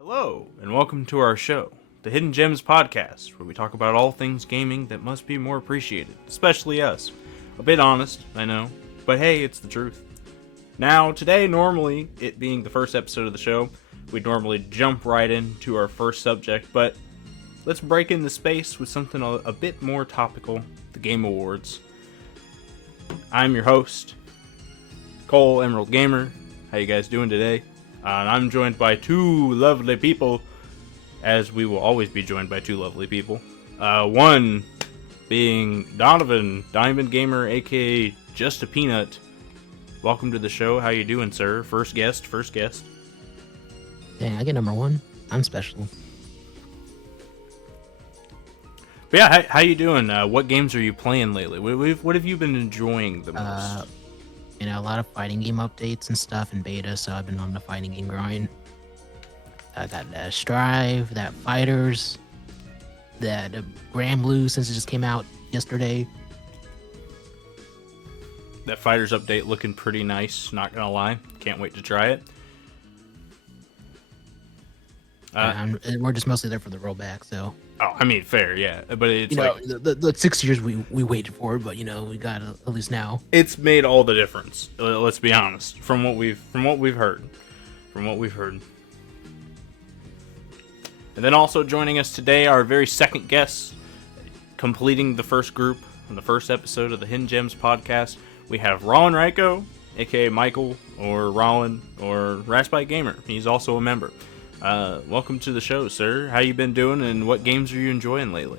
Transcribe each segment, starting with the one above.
Hello, and welcome to our show, the Hidden Gems Podcast, where we talk about all things gaming that must be more appreciated, especially us. A bit honest, I know, but hey, it's the truth. Now, today, normally, it being the first episode of the show, we'd normally jump right into our first subject, but let's break into space with something a bit more topical, the Game Awards. I'm your host, Cole Emerald Gamer. How you guys doing today? And I'm joined by two lovely people, as we will always be joined by two lovely people. One being Donovan, Diamond Gamer, aka Just a Peanut. Welcome to the show. How you doing, sir? First guest. Dang, I get number one. I'm special. But yeah, how you doing? What games are you playing lately? What have you been enjoying the most? A lot of fighting game updates and stuff in beta, so I've been on the fighting game grind. I got that Strive, that Fighters, that Grand Blue since it just came out yesterday. That Fighters update looking pretty nice, not gonna lie. Can't wait to try it. We're just mostly there for the rollback, so. Oh, I mean, fair, yeah. But it's the 6 years we waited for, but we got it at least now. It's made all the difference. Let's be honest. From what we've heard. And then also joining us today, our very second guest, completing the first group in the first episode of the Hidden Gems podcast. We have Rowan Ryko, aka Michael, or Rowan, or Raspberry Gamer. He's also a member. Welcome to the show, sir. How you been doing, and what games are you enjoying lately?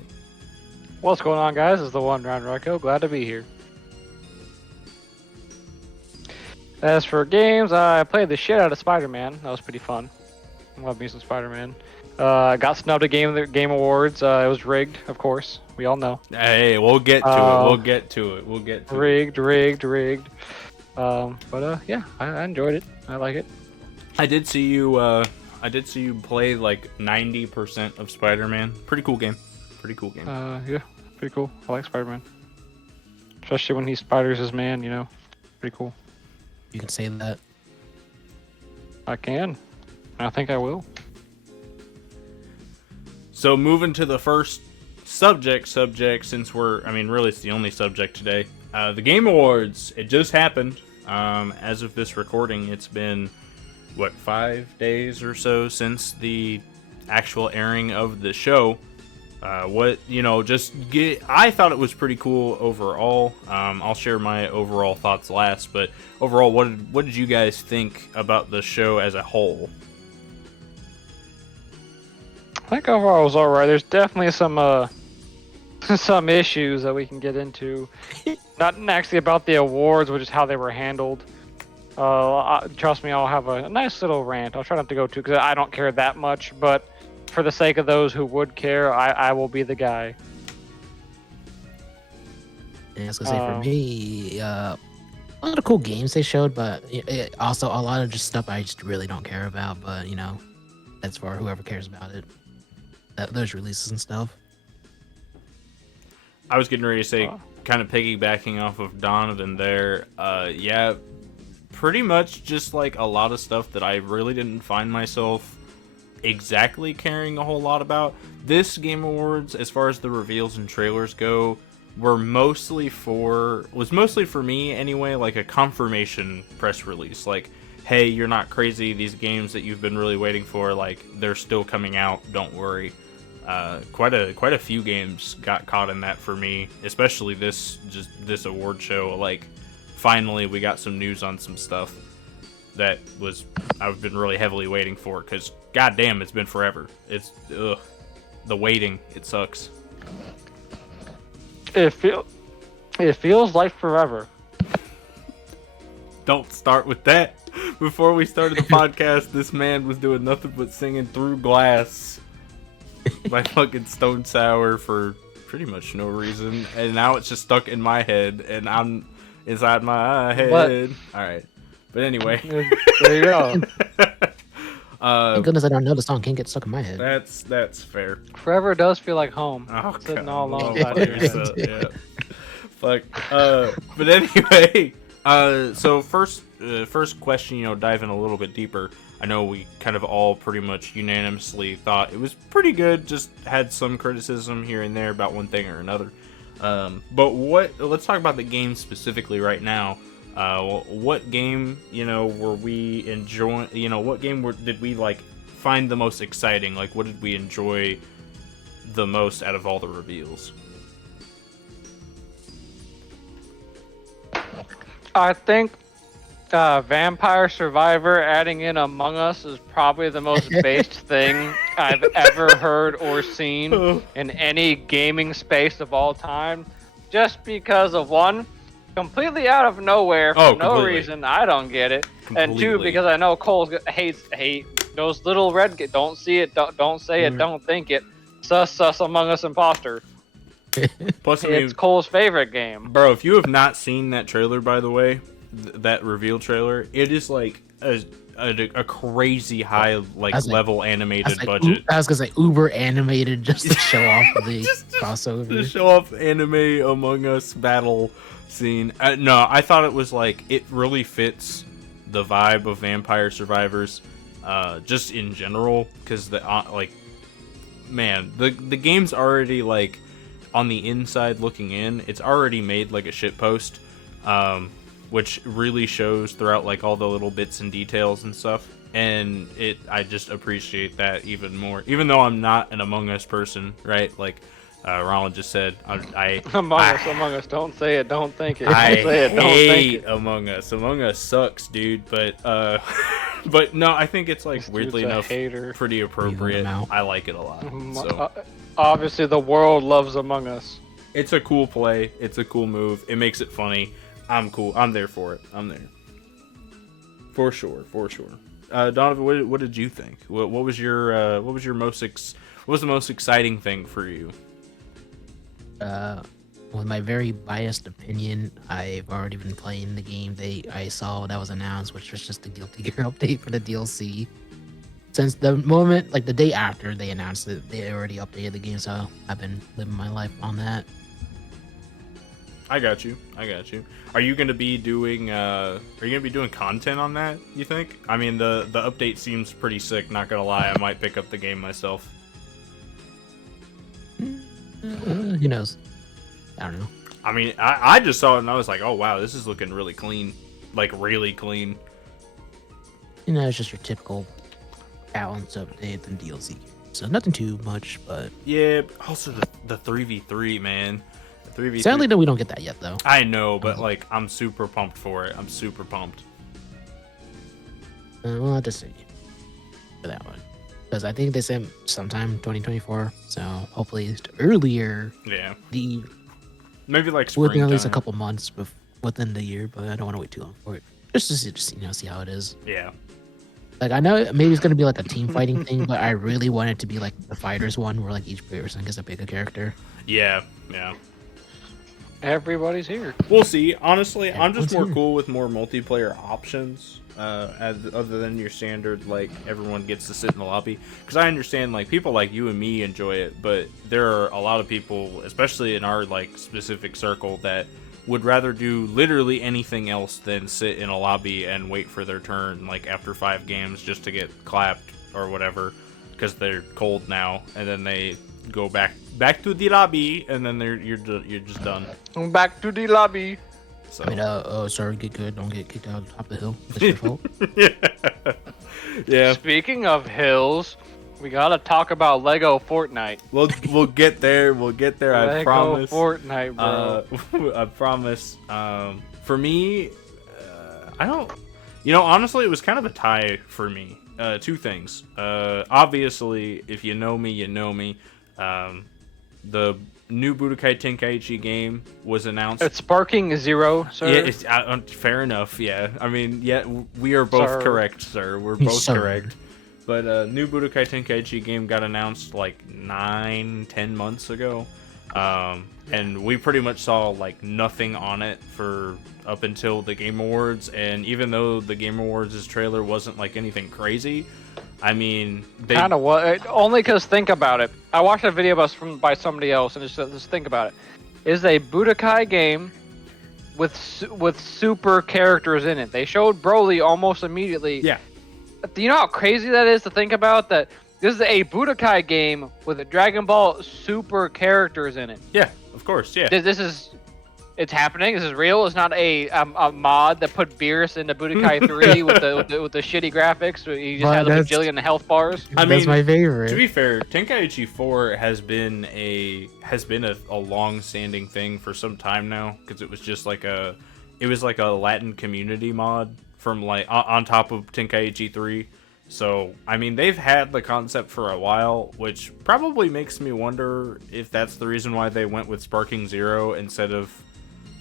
What's going on, guys? It's the one round Ryko. Glad to be here. As for games, I played the shit out of Spider-Man. That was pretty fun. I love me some Spider-Man. Got snubbed at Game Awards. It was rigged, of course. We all know. Hey, we'll get to it. Rigged. Yeah, I enjoyed it. I like it. I did see you play like 90% of Spider-Man. Pretty cool game. Yeah, pretty cool. I like Spider-Man. Especially when he spiders his man, Pretty cool. You can say that. I can. I think I will. So moving to the first subject, since really it's the only subject today. The Game Awards, it just happened. As of this recording, it's been 5 days or so since the actual airing of the show. I thought it was pretty cool overall. I'll share my overall thoughts last, but overall, what did you guys think about the show as a whole? I think overall it was alright. There's definitely some some issues that we can get into. Not actually about the awards, but just how they were handled. Trust me, I'll have a nice little rant. I'll try not to go too, because I don't care that much, but for the sake of those who would care, I will be the guy. And I was gonna say, for me, a lot of cool games they showed, but also a lot of just stuff I just really don't care about, but that's for whoever cares about it. Those releases and stuff. I was getting ready to say, kind of piggybacking off of Donovan there, yeah, pretty much just like a lot of stuff that I really didn't find myself exactly caring a whole lot about. This Game Awards, as far as the reveals and trailers go, was mostly for me anyway, like a confirmation press release. Like, hey, you're not crazy. These games that you've been really waiting for, like, they're still coming out. Don't worry. Quite a few games got caught in that for me, especially this award show. Like, finally we got some news on some stuff that I've been really heavily waiting for, because goddamn, it's been forever. It's the waiting, it sucks. It feels like forever. Don't start with that. Before we started the podcast, this man was doing nothing but singing Through Glass by fucking Stone Sour for pretty much no reason, and now it's just stuck in my head, and I'm inside my head. What? Alright. But anyway. There you go. Thank goodness I don't know the song. Can't get stuck in my head. That's fair. Forever does feel like home. Oh, sitting all alone. Yeah. Fuck. But anyway, so first question, diving a little bit deeper. I know we kind of all pretty much unanimously thought it was pretty good, just had some criticism here and there about one thing or another. But let's talk about the game specifically right now. What game, were we enjoying, what game did we, like, find the most exciting? Like, what did we enjoy the most out of all the reveals? I think Vampire Survivor adding in Among Us is probably the most based thing I've ever heard or seen in any gaming space of all time. Just because of one, completely out of nowhere for no reason. I don't get it. And two, because I know Cole hates those little red. Don't see it. Don't say it. Don't think it. Sus Among Us imposter. Plus, it's Cole's favorite game. Bro, if you have not seen that trailer, by the way, that reveal trailer, it is like a crazy high level animated budget. I was gonna say uber animated just to show off the crossover. To show off anime Among Us battle scene. No, I thought it was like it really fits the vibe of Vampire Survivors, just in general, because the game's already like on the inside looking in. It's already made like a shitpost, which really shows throughout like all the little bits and details and stuff. And I just appreciate that even more. Even though I'm not an Among Us person, right? Like Ronald just said, Among Us. Don't say it. Don't think it. Don't say it. Don't think it. Among Us. Among Us sucks, dude. But no, I think it's like weirdly enough pretty appropriate. I like it a lot. So. Obviously, the world loves Among Us. It's a cool play. It's a cool move. It makes it funny. I'm cool. I'm there for it. I'm there. For sure. Donovan, what did you think? What was your most what was the most exciting thing for you? With my very biased opinion, I've already been playing the game I saw that was announced, which was just the Guilty Gear update for the DLC. Since the moment, like the day after they announced it, they already updated the game, so I've been living my life on that. I got you. Are you gonna be doing content on that, you think? I mean, the update seems pretty sick, not gonna lie. I might pick up the game myself. Who knows? I don't know. I mean, I just saw it and I was like, oh wow, this is looking really clean. Like, really clean. It's just your typical balance update and DLC. So nothing too much, but... Yeah, also the 3v3, man. 3v3. Sadly, though, we don't get that yet, though. I know, but like, I'm super pumped for it. I'm super pumped. We'll have to see for that one, because I think they said sometime 2024. So hopefully it's earlier. Yeah. Maybe like springtime. Within at least a couple months within the year, but I don't want to wait too long for it. Just to see how it is. Yeah. Like, I know maybe it's gonna be like a team fighting thing, but I really want it to be like the fighters one, where like each person gets a bigger character. Yeah. Everybody's here. We'll see. Honestly, I'm just more cool with more multiplayer options, other than your standard, like, everyone gets to sit in the lobby. Because I understand, like, people like you and me enjoy it, but there are a lot of people, especially in our, like, specific circle, that would rather do literally anything else than sit in a lobby and wait for their turn, like, after 5 games just to get clapped or whatever, because they're cold now, and then they go back to the lobby, and then you're just done. Back to the lobby. So. I mean, sorry, get good. Don't get kicked out of the top of the hill. That's your fault. Yeah. Speaking of hills, we gotta talk about Lego Fortnite. We'll get there. I promise. Lego Fortnite, bro. I promise. For me, I don't. Honestly, it was kind of a tie for me. 2 things. Obviously, if you know me, you know me. The new Budokai Tenkaichi game was announced. It's sparking 0, sir. Yeah, it's fair enough. Yeah, I mean, yeah, we are both correct, sir. We're both correct. But new Budokai Tenkaichi game got announced like 9-10 months ago, and we pretty much saw like nothing on it for up until the Game Awards. And even though the Game Awards' trailer wasn't like anything crazy, I mean, they kind of what? Only because think about it. I watched a video by somebody else, and just think about it. It's a Budokai game with super characters in it. They showed Broly almost immediately. Yeah. you know how crazy that is to think about? That this is a Budokai game with a Dragon Ball Super characters in it. Yeah, of course, yeah. This is, it's happening. This is real. It's not a mod that put Beerus into Budokai 3 with the shitty graphics. Where he just Well, has a that's- bajillion health bars. I That's mean, my favorite. To be fair, Tenkaichi 4 has been a long-standing thing for some time now, because it was just like a Latin community mod from like on top of Tenkaichi 3. So I mean, they've had the concept for a while, which probably makes me wonder if that's the reason why they went with Sparking Zero instead of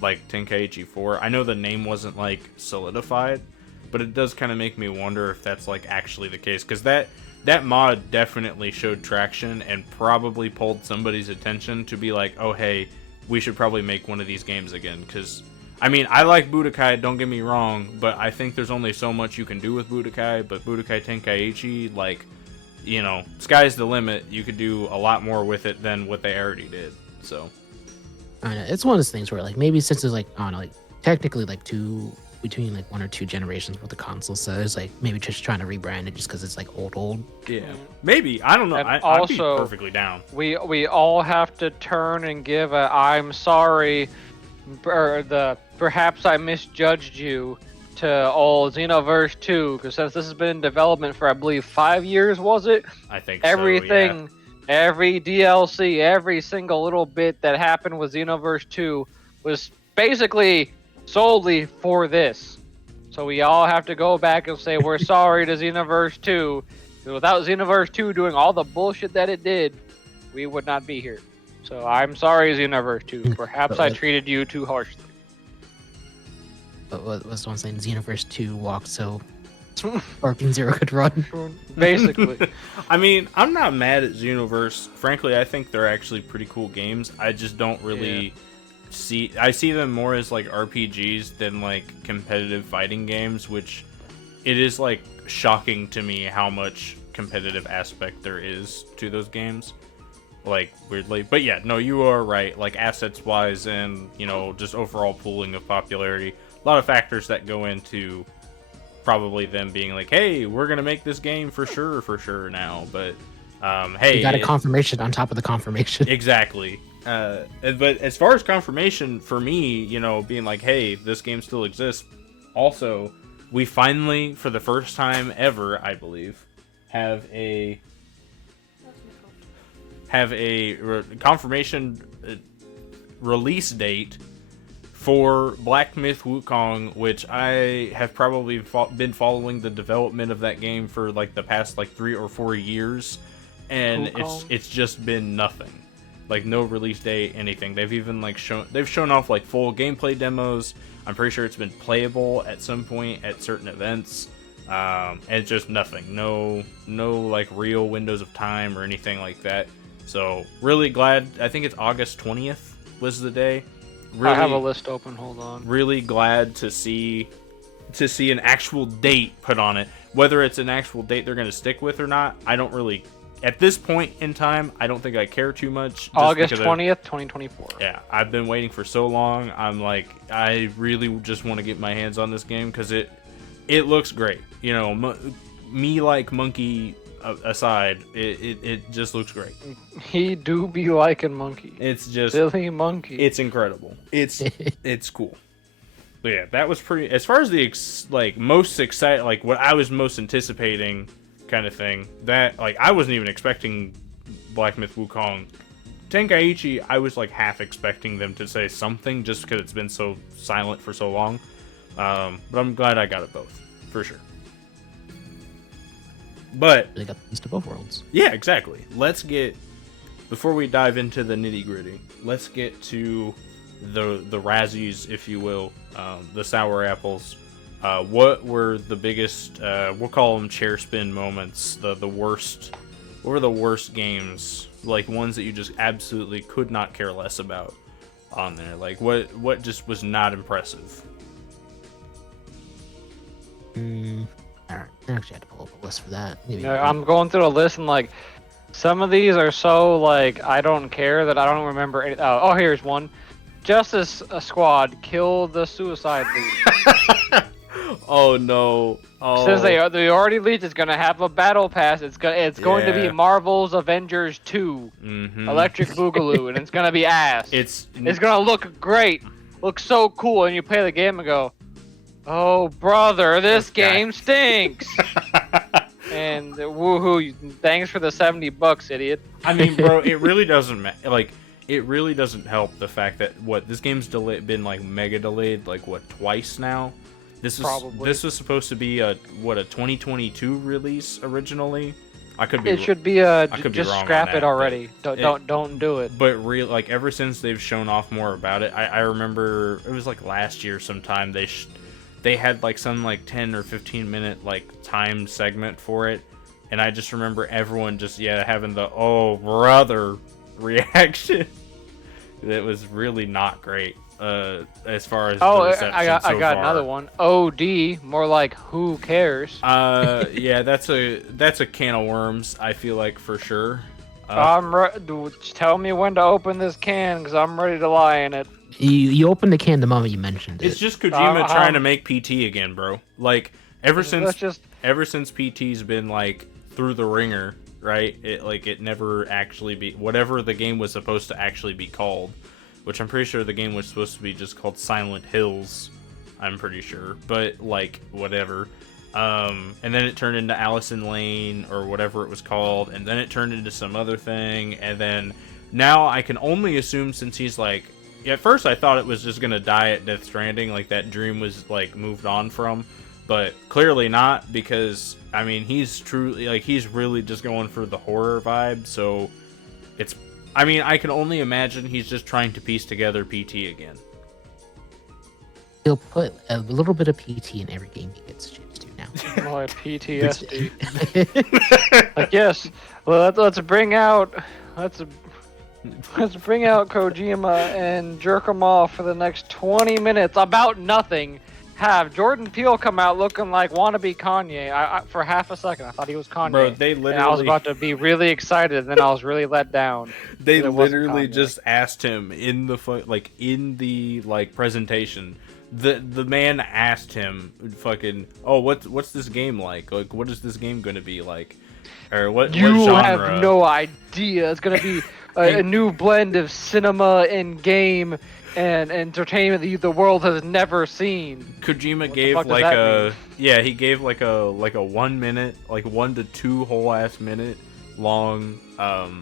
like Tenkaichi 4. I know the name wasn't like solidified, but it does kind of make me wonder if that's like actually the case, because that mod definitely showed traction and probably pulled somebody's attention to be like, oh hey, we should probably make one of these games again. Because I mean, I like Budokai, don't get me wrong, but I think there's only so much you can do with Budokai. But Budokai Tenkaichi, like, you know, sky's the limit. You could do a lot more with it than what they already did. So I know. It's one of those things where like maybe since it's like I don't know, like technically like between like 1 or 2 generations with the console, so it's like maybe just trying to rebrand it just because it's like old. yeah, maybe, I don't know. And I'd be also, perfectly down. We all have to turn and give a I'm sorry, or the perhaps I misjudged you to old Xenoverse 2, because since this has been in development for I believe 5 years, was it? I think Everything, every DLC, every single little bit that happened with Xenoverse 2 was basically solely for this. So we all have to go back and say we're sorry to Xenoverse 2. Because without Xenoverse 2 doing all the bullshit that it did, we would not be here. So I'm sorry, Xenoverse 2. Perhaps I treated you too harshly. But what was the one saying? Xenoverse 2 walked so Sparking Zero could run. Basically. I mean, I'm not mad at Xenoverse. Frankly, I think they're actually pretty cool games. I just don't really I see them more as like RPGs than like competitive fighting games, which it is like shocking to me how much competitive aspect there is to those games. Like, weirdly. But yeah, no, you are right. Like, assets wise and, you know, just overall pooling of popularity. A lot of factors that go into probably them being like, hey, we're gonna make this game for sure now. But hey, You got a confirmation on top of the confirmation. Exactly. But as far as confirmation for me, you know, being like, hey, this game still exists. Also, we finally, for the first time ever, I believe, have a confirmation release date for Black Myth Wukong, which I have probably been following the development of that game for like the past like 3 or 4 years, and it's just been nothing. Like, no release date, anything. They've even like shown off like full gameplay demos. I'm pretty sure it's been playable at some point at certain events. And it's just nothing. No like real windows of time or anything like that. So really glad. I think it's August 20th was the day. Really, I have a list open. Hold on. Really glad to see an actual date put on it. Whether it's an actual date they're going to stick with or not, I don't really. At this point in time, I don't think I care too much. August 20th, 2024. Yeah, I've been waiting for so long. I'm like, I really just want to get my hands on this game because it looks great. You know, me like Monkey aside, it just looks great. He do be liking Monkey. It's just silly Monkey. It's incredible. It's cool. But yeah, that was pretty. As far as the most excited, like what I was most anticipating, kind of thing. That like I wasn't even expecting Black Myth Wukong. Tenkaichi, I was like half expecting them to say something just because it's been so silent for so long. But I'm glad I got it both for sure. But They got the best of both worlds. yeah, exactly. Let's get before we dive into the nitty gritty. Let's get to the Razzies, if you will, the sour apples. What were the biggest, we'll call them chair spin moments, the worst, what were the worst games, like ones that you just absolutely could not care less about on there? Like, what just was not impressive? Alright, I actually had to pull up a list for that. Maybe I'm going through a list and like some of these are so like I don't care that I don't remember any. Here's one. Justice Squad kill the Suicide League. Oh no. Oh. Since they already leaked, it's gonna have a battle pass. It's going to be Yeah. Marvel's Avengers 2, Electric Boogaloo, and it's gonna be ass. It's gonna look great, look so cool, and you play the game and go, "Oh brother, this game stinks." And woohoo! Thanks for the $70, idiot. I mean, bro, it really doesn't like. It really doesn't help the fact that this game's been like mega delayed like twice now. This was supposed to be a 2022 release originally. I could be. It should be just scrap it already. Don't do it. But like ever since they've shown off more about it, I remember it was like last year sometime they had like some like 10 or 15 minute like time segment for it, and I just remember everyone just having the "oh brother" reaction. It was really not great as far as the reception I got so far. another one. OD, more like who cares? Yeah, that's a can of worms. I feel like for sure. Tell me when to open this can, because I'm ready to lie in it. You opened the can the moment you mentioned it. It's just Kojima trying to make PT again, bro. Like ever since PT's been like through the ringer. Right, it never actually whatever the game was supposed to actually be called, which I'm pretty sure the game was supposed to be just called Silent Hills. I'm pretty sure, but like whatever. And then it turned into Allison Lane or whatever it was called, and then it turned into some other thing, and then now I can only assume since he's like, at first I thought it was just gonna die at Death Stranding, like that dream was like moved on from. But clearly not, because I mean he's really just going for the horror vibe. So I can only imagine he's just trying to piece together PT again. He'll put a little bit of PT in every game he gets a chance to now. More like PTSD. Like yes, well let's bring out Kojima and jerk him off for the next 20 minutes about nothing. Have Jordan Peele come out looking like wannabe Kanye. I for half a second I thought he was Kanye. Bro, they literally. And I was about to be really excited, and then I was really let down. They literally just asked him in the presentation. The man asked him fucking, "Oh, what's this game like? Like, what is this game going to be like? Or what genre?" Have no idea. It's going to be a new blend of cinema and game and entertainment the world has never seen. Kojima gave like a he gave like a 1 minute, like 1 to 2 whole ass minute long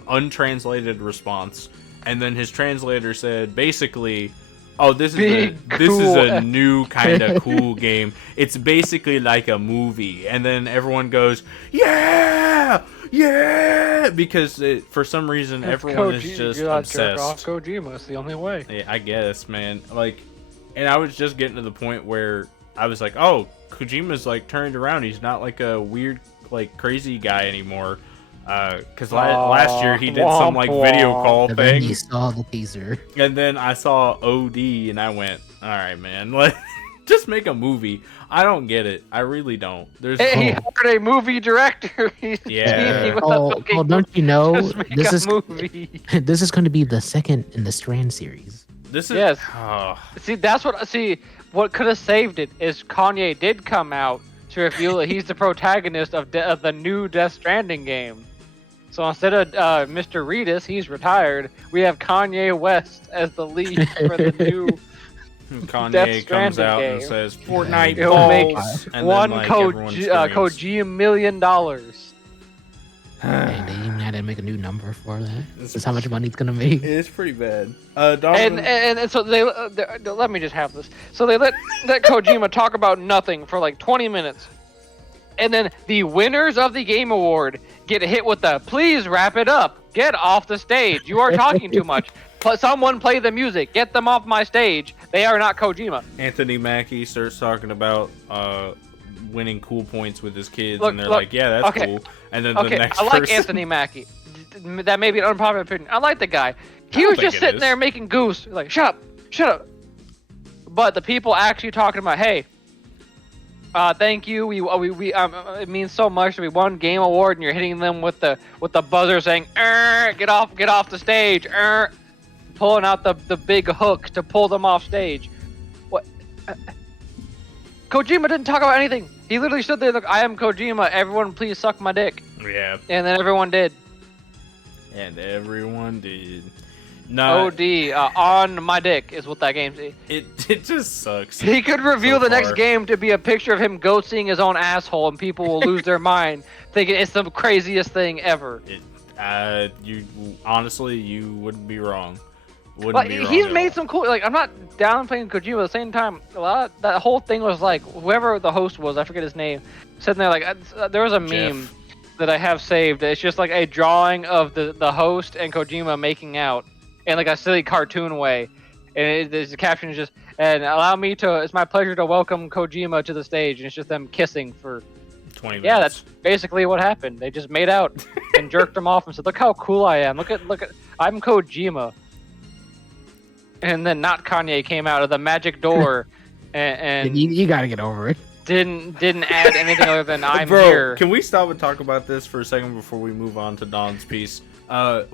untranslated response, and then his translator said basically, "Oh, this is a new kind of cool game. It's basically like a movie." And then everyone goes, "Yeah, yeah," because for some reason everyone is just obsessed. Jerk off Kojima. It's the only way. Yeah, I guess, man. Like, and I was just getting to the point where I was like, "Oh, Kojima's like turned around. He's not like a weird, like crazy guy anymore." Because last year he did some like video call and thing. Then you saw the teaser. And then I saw OD, and I went, "All right, man, like, just make a movie." I don't get it. I really don't. He hired a movie director. Yeah. Don't you know this is movie. This is going to be the second in the Strand series. This is yes. What could have saved it is Kanye did come out to reveal that he's the protagonist of the new Death Stranding game. So instead of Mr. Reedus, he's retired. We have Kanye West as the lead for the new Kanye comes out game. And says Fortnite It'll make $1 million. And they even had to make a new number for that. That's how much money it's gonna make. It's pretty bad. And so they let me just have this. So they let Kojima talk about nothing for like 20 minutes, and then the winners of the game award get hit with the "Please wrap it up. Get off the stage. You are talking too much. Someone play the music. Get them off my stage. They are not Kojima." Anthony Mackie starts talking about winning cool points with his kids, and they're like, "Yeah, that's cool." And then the next I like person... Anthony Mackie. That may be an unpopular opinion. I like the guy. He was just sitting there making goose, like, shut up. But the people actually talking about, hey, thank you. It means so much that we won game award, and you're hitting them with the buzzer saying, get off the stage, pulling out the big hook to pull them off stage. What? Kojima didn't talk about anything. He literally stood there, like, I am Kojima. Everyone, please suck my dick. Yeah. And then everyone did. And everyone did. No, OD, on my dick is what that game is. it just sucks. He could reveal So the next far. game to be a picture of him goat seeing his own asshole, and people will lose their mind, thinking it's the craziest thing ever. You honestly, you wouldn't be wrong. Wouldn't But be wrong he's at made all. some cool. Like, I'm not downplaying Kojima. At the same time, that whole thing was like, whoever the host was, I forget his name, sitting there like, there was a meme Jeff. that I have saved. It's just like a drawing of the host and Kojima making out in like a silly cartoon way, and the caption is just, and allow me to. It's my pleasure to welcome Kojima to the stage, and it's just them kissing for. 20 minutes. Yeah, that's basically what happened. They just made out and jerked him off and said, "Look how cool I am. Look at, I'm Kojima." And then not Kanye came out of the magic door, and You gotta get over it. didn't add anything other than I'm Bro, here. can we stop and talk about this for a second before we move on to Don's piece? How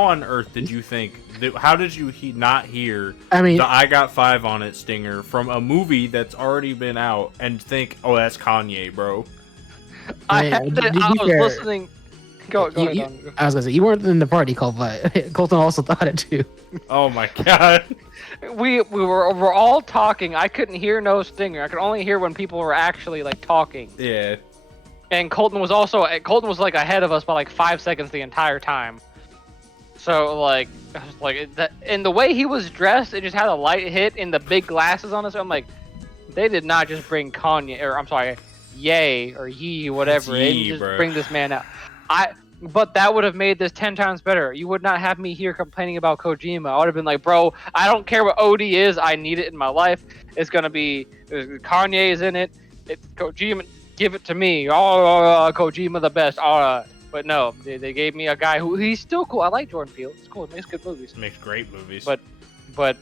on earth did you think? How did you not hear I mean, the "I Got 5 on It" stinger from a movie that's already been out and think, "Oh, that's Kanye, bro"? I Wait, had to to, be I was fair, listening. Go ahead. Don. I was gonna say you weren't in the party call, but Colton also thought it too. Oh my god! We were all talking. I couldn't hear no stinger. I could only hear when people were actually like talking. Yeah, And Colton was like ahead of us by like 5 seconds the entire time. So like, I was like that, and the way he was dressed, it just had a light hit in the big glasses on us. I'm like, they did not just bring Kanye, or I'm sorry, Ye or Ye, whatever, It's and Ye, just bro. bring this man out. But that would have made this 10 times better. You would not have me here complaining about Kojima. I would have been like, bro, I don't care what OD is. I need it in my life. It's gonna be Kanye is in it. It's Kojima. Give it to me. Oh, Kojima the best. But no, they gave me a guy who he's still cool. I like Jordan Peele. It's cool. He makes good movies. makes great movies. But,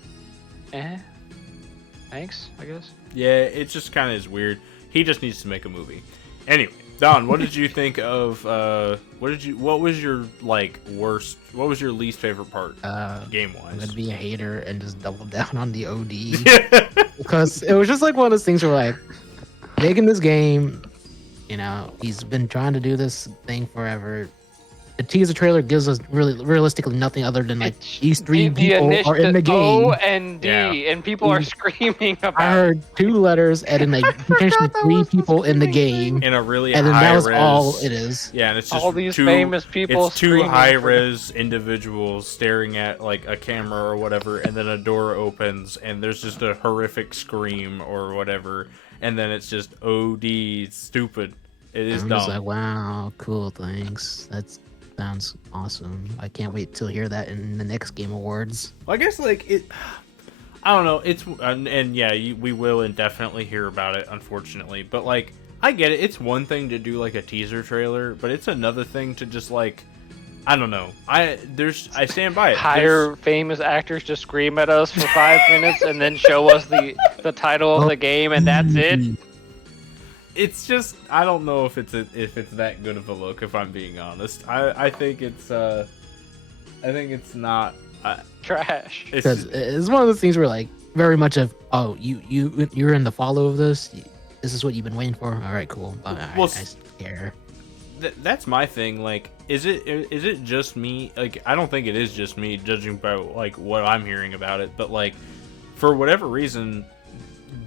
thanks, I guess. yeah, it just kind of is weird. He just needs to make a movie. Anyway, Don, what did you think of? What was your worst? What was your least favorite part, game I'm wise? gonna be a hater and just double down on the OD because it was just like one of those things where like making this game, you know, he's been trying to do this thing forever. The teaser trailer gives us realistically nothing other than like these three people are in the game. O and D, Yeah. and people are screaming about. I heard 2 letters and then like potentially that 3 was the people in the game, In a really and then high that was res. all it is. Yeah, and it's just all these two, famous people. It's two screaming high for- res individuals staring at like a camera or whatever, and then a door opens and there's just a horrific scream or whatever, and then it's just OD stupid. It is I'm dumb. just like, wow, cool, thanks. That sounds awesome. I can't wait to hear that in the next Game Awards. I guess like it. I don't know. It's and yeah, we will indefinitely hear about it, unfortunately. But like, I get it. It's one thing to do like a teaser trailer, but it's another thing to just like, I don't know. I stand by it. hire famous actors to scream at us for 5 minutes and then show us the title of the game, and that's it. It's just I don't know if it's that good of a look. If I'm being honest, I think it's not. Trash. Because it's one of those things where like very much of, oh, you're in the follow of this. This is what you've been waiting for. All right, cool. All right, Well, I care. That's my thing. Like, is it just me? Like, I don't think it is just me, judging by like what I'm hearing about it. But like, for whatever reason,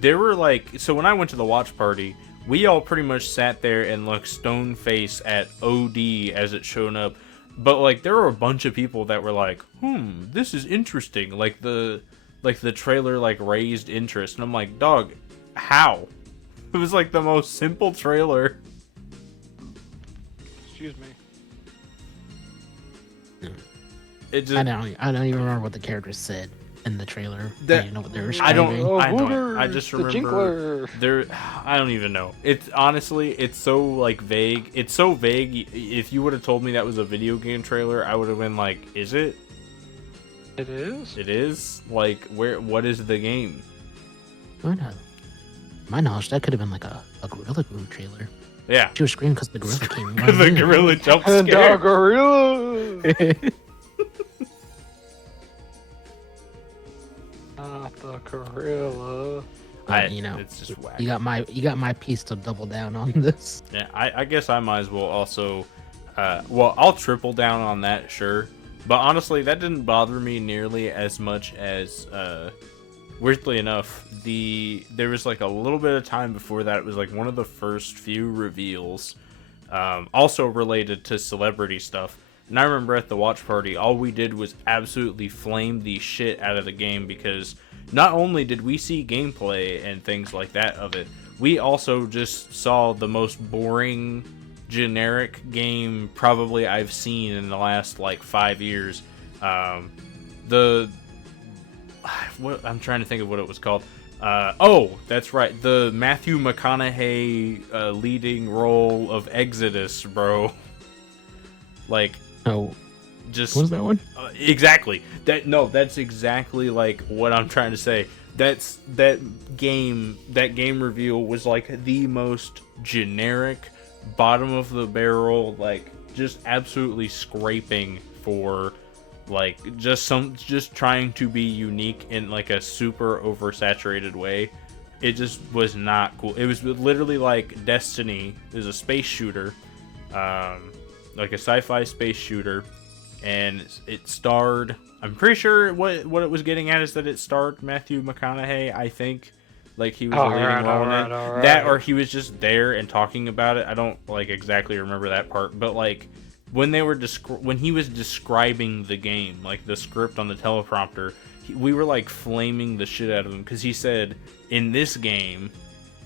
there were like, so when I went to the watch party, we all pretty much sat there and looked stone face at OD as it showed up. But like, there were a bunch of people that were like, this is interesting. Like the trailer like raised interest, and I'm like, dog, how? It was like the most simple trailer. Excuse me. It just, I don't even remember what the characters said in the trailer. I That- didn't know what they were I don't- screaming. I know. Wooter, I just the remember Jinkler. there. I don't even know. It's honestly, it's so like vague. It's so vague. If you would have told me that was a video game trailer, I would have been like, "Is it? It is. It is. Like, where? What is the game?" My knowledge, that could have been like a Gorilla Glue trailer. Yeah, She was screaming because the gorilla came. the gorilla jump And the scare. gorilla. Not the gorilla. But it's just whack. you got my piece to double down on this. Yeah, I guess I might as well also. Well, I'll triple down on that, sure. But honestly, that didn't bother me nearly as much as, weirdly enough, there was like a little bit of time before that. It was like one of the first few reveals, also related to celebrity stuff. And I remember at the watch party, all we did was absolutely flame the shit out of the game, because not only did we see gameplay and things like that of it, we also just saw the most boring, generic game probably I've seen in the last like 5 years. I'm trying to think of what it was called. Oh, that's right, the Matthew McConaughey leading role of Exodus, bro. Like, Oh, just what was that one? Exactly. That's exactly like what I'm trying to say. That game reveal was like the most generic, bottom of the barrel, like just absolutely scraping for like just trying to be unique in like a super oversaturated way. It just was not cool. It was literally like Destiny is a space shooter, like a sci-fi space shooter, and it starred, I'm pretty sure what it was getting at is that it starred Matthew McConaughey, I think. Like he was a leading role in it. That, or he was just there and talking about it. I don't like exactly remember that part, but like when they were when he was describing the game, like the script on the teleprompter, we were like flaming the shit out of him, because he said, in this game,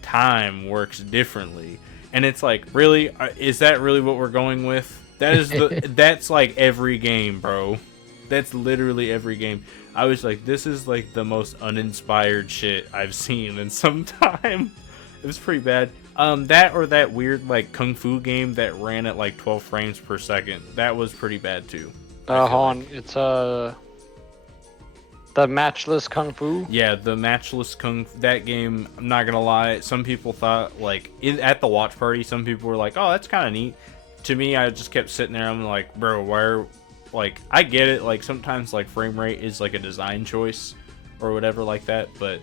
time works differently. And it's like, really? Is that really what we're going with? That is that's like every game, bro. That's literally every game. I was like, this is like the most uninspired shit I've seen in some time. It was pretty bad. That or that weird like kung fu game that ran at like 12 frames per second. That was pretty bad too. Hold on, it's the Matchless Kung Fu. Yeah, the Matchless Kung Fu. That game, I'm not gonna lie, some people thought like at the watch party, some people were like, oh, that's kind of neat. To me, I just kept sitting there. I'm like, bro, why? Like, I get it. Like sometimes like frame rate is like a design choice or whatever like that, but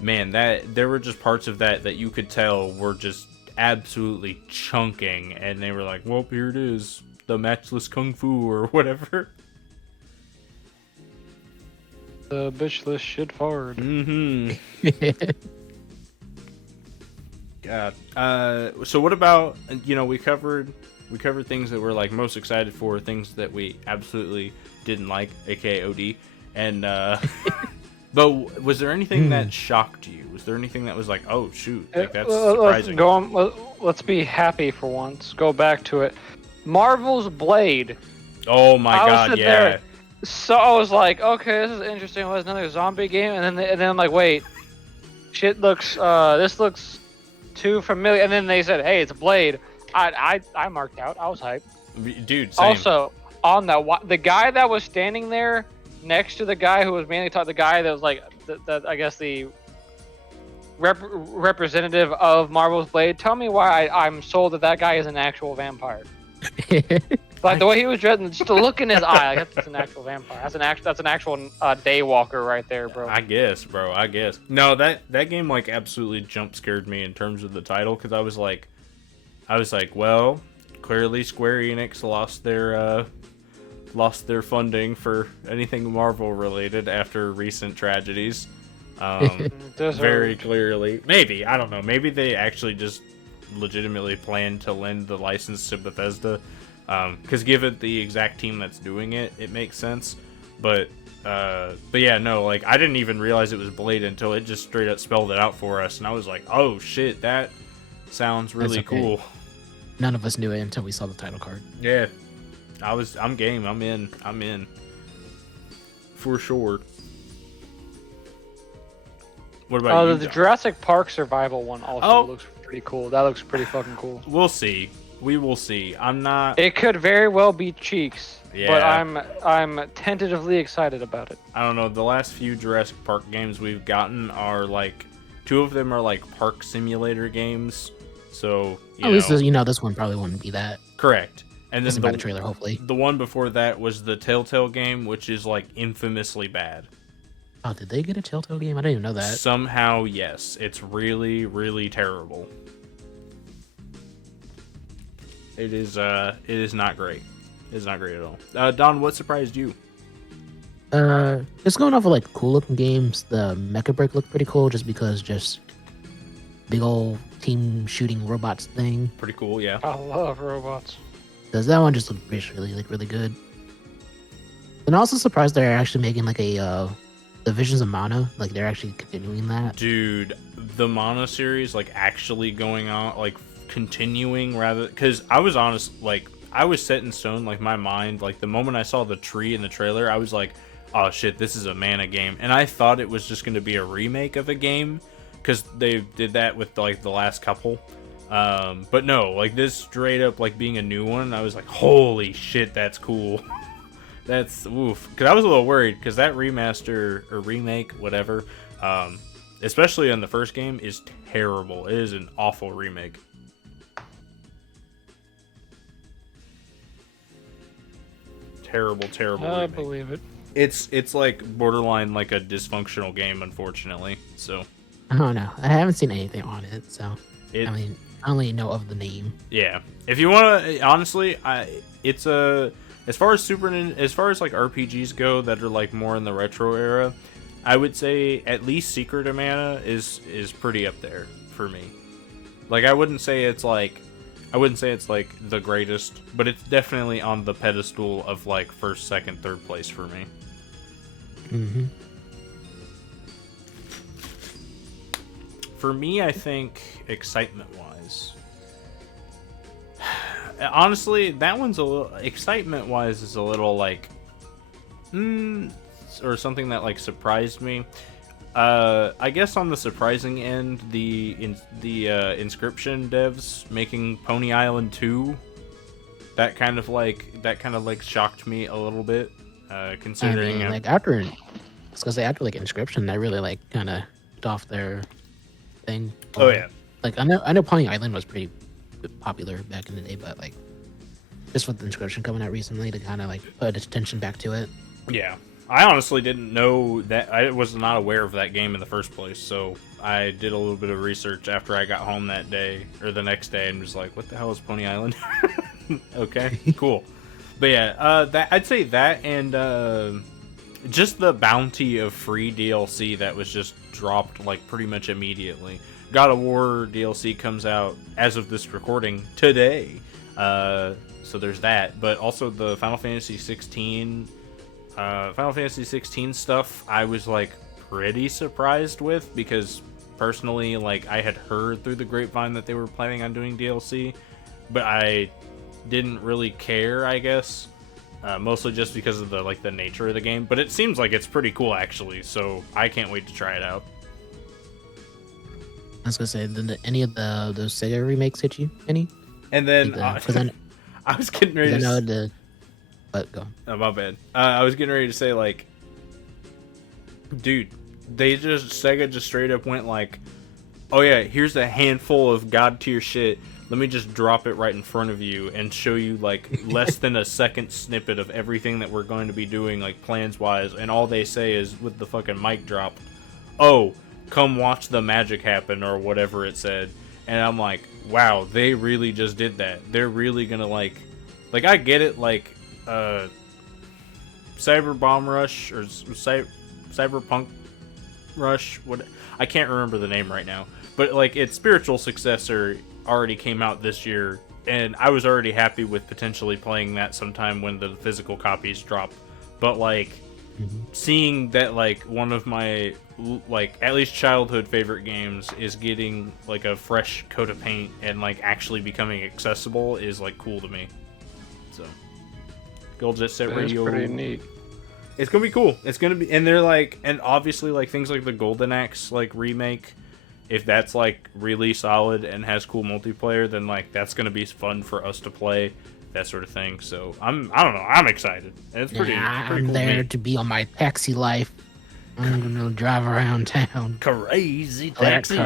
man, there were just parts of that you could tell were just absolutely chunking, and they were like, well, here it is, the Matchless Kung Fu or whatever. The bitchless shit forward. Mm-hmm. God. So what about, we covered things that we're like most excited for, things that we absolutely didn't like, aka OD, and but was there anything that shocked you? Was there anything that was like, oh shoot, like that's surprising? Let's go on. Let's be happy for once. Go back to it. Marvel's Blade. Oh my god, yeah. There, so I was like, okay, this is interesting. It was another zombie game, and then I'm like, wait, shit looks. This looks too familiar. And then they said, hey, it's Blade. I marked out. I was hyped. Dude, same. Also, on that, the guy that was standing there next to the guy who was mainly the guy that was like, I guess the representative of Marvel's Blade. Tell me why I'm sold that guy is an actual vampire. Like the way he was dressed, just the look in his eye, like that's an actual vampire. That's an actual daywalker right there, bro. I guess, bro. No, that game like absolutely jump scared me in terms of the title, because I was like, well, clearly Square Enix lost their funding for anything Marvel related after recent tragedies. Very clearly. Maybe, I don't know. Maybe they actually just legitimately plan to lend the license to Bethesda. Because given the exact team that's doing it, it makes sense. But yeah, no, like I didn't even realize it was Blade until it just straight up spelled it out for us, and I was like, oh shit, that sounds really cool. None of us knew it until we saw the title card. Yeah, I'm game. I'm in. For sure. What about you? The Jurassic Park Survival one also looks pretty cool. That looks pretty fucking cool. We'll see. We will see. I'm not. It could very well be Cheeks. Yeah. But I'm tentatively excited about it. I don't know. The last few Jurassic Park games we've gotten are like, 2 of them are like park simulator games. So at least this one probably wouldn't be that. Correct. And then the trailer, hopefully. The one before that was the Telltale game, which is like infamously bad. Oh, did they get a Telltale game? I didn't even know that. Somehow, yes. It's really, really terrible. It is not great. It is not great at all. Don, what surprised you? Just going off of like cool looking games, the Mecha Break looked pretty cool just because just big old team shooting robots thing. Pretty cool, yeah. I love robots. Does that one just look really good? And also surprised they're actually making like a the Visions of Mana, like they're actually continuing that. Dude, the Mana series, like, actually going on, like, continuing rather... Because I was honest, like, I was set in stone, like, my mind, like, the moment I saw the tree in the trailer, I was like, oh, shit, this is a Mana game. And I thought it was just going to be a remake of a game, because they did that with, like, the last couple. But no, like, this straight up, like, being a new one, I was like, holy shit, that's cool. That's oof. Because I was a little worried because that remaster or remake, whatever, especially on the first game, is terrible. It is an awful remake. Terrible I remake. believe it. It's like borderline like a dysfunctional game, unfortunately. So I don't know. I haven't seen anything on it, so it, I mean, I only know of the name. yeah. If you want to, honestly, it's a. As far as like RPGs go that are like more in the retro era, I would say at least Secret of Mana is pretty up there for me. Like I wouldn't say it's like the greatest, but it's definitely on the pedestal of like first, second, third place for me. Mm-hmm. For me, I think excitement wise. Honestly, that one's a little excitement wise is a little like or something that like surprised me. I guess on the surprising end, the Inscription devs making Pony Island 2, that kind of like shocked me a little bit, considering I mean, like after like Inscription, they really like kind of off their thing. Oh yeah. Like I know Pony Island was pretty popular back in the day, but like just with the Inscription coming out recently to kind of like put attention back to it. Yeah, I honestly didn't know that. I was not aware of that game in the first place, so I did a little bit of research after I got home that day or the next day and was like, what the hell is Pony Island? Okay, cool. But yeah, that I'd say that and just the bounty of free DLC that was just dropped like pretty much immediately. God of War DLC comes out as of this recording today, so there's that. But also the Final Fantasy 16 stuff, I was like pretty surprised with because personally, like I had heard through the grapevine that they were planning on doing DLC, but I didn't really care, I guess. Mostly just because of the nature of the game. But it seems like it's pretty cool actually, so I can't wait to try it out. I was gonna say, did any of those Sega remakes hit you? Any? And then I was getting ready to know but go. Oh, my bad. I was getting ready to say, like, dude, Sega just straight up went like, oh yeah, here's a handful of god tier shit. Let me just drop it right in front of you and show you like less than a second snippet of everything that we're going to be doing, like plans wise. And all they say is with the fucking mic drop, oh, come watch the magic happen or whatever it said. And I'm like, wow, they really just did that. They're really gonna like I get it, like Cyber Bomb Rush or Cyberpunk Rush, what, I can't remember the name right now, but like its spiritual successor already came out this year, and I was already happy with potentially playing that sometime when the physical copies drop. But like seeing that like one of my like at least childhood favorite games is getting like a fresh coat of paint and like actually becoming accessible is like cool to me. So Gold Jet Set Radio, pretty neat. It's gonna be cool. It's gonna be, and they're like, and obviously like things like the Golden Axe like remake, if that's like really solid and has cool multiplayer, then like that's gonna be fun for us to play, that sort of thing. So I don't know, I'm excited. It's pretty I'm cool there to be on my taxi life. I'm gonna drive around town, crazy taxi,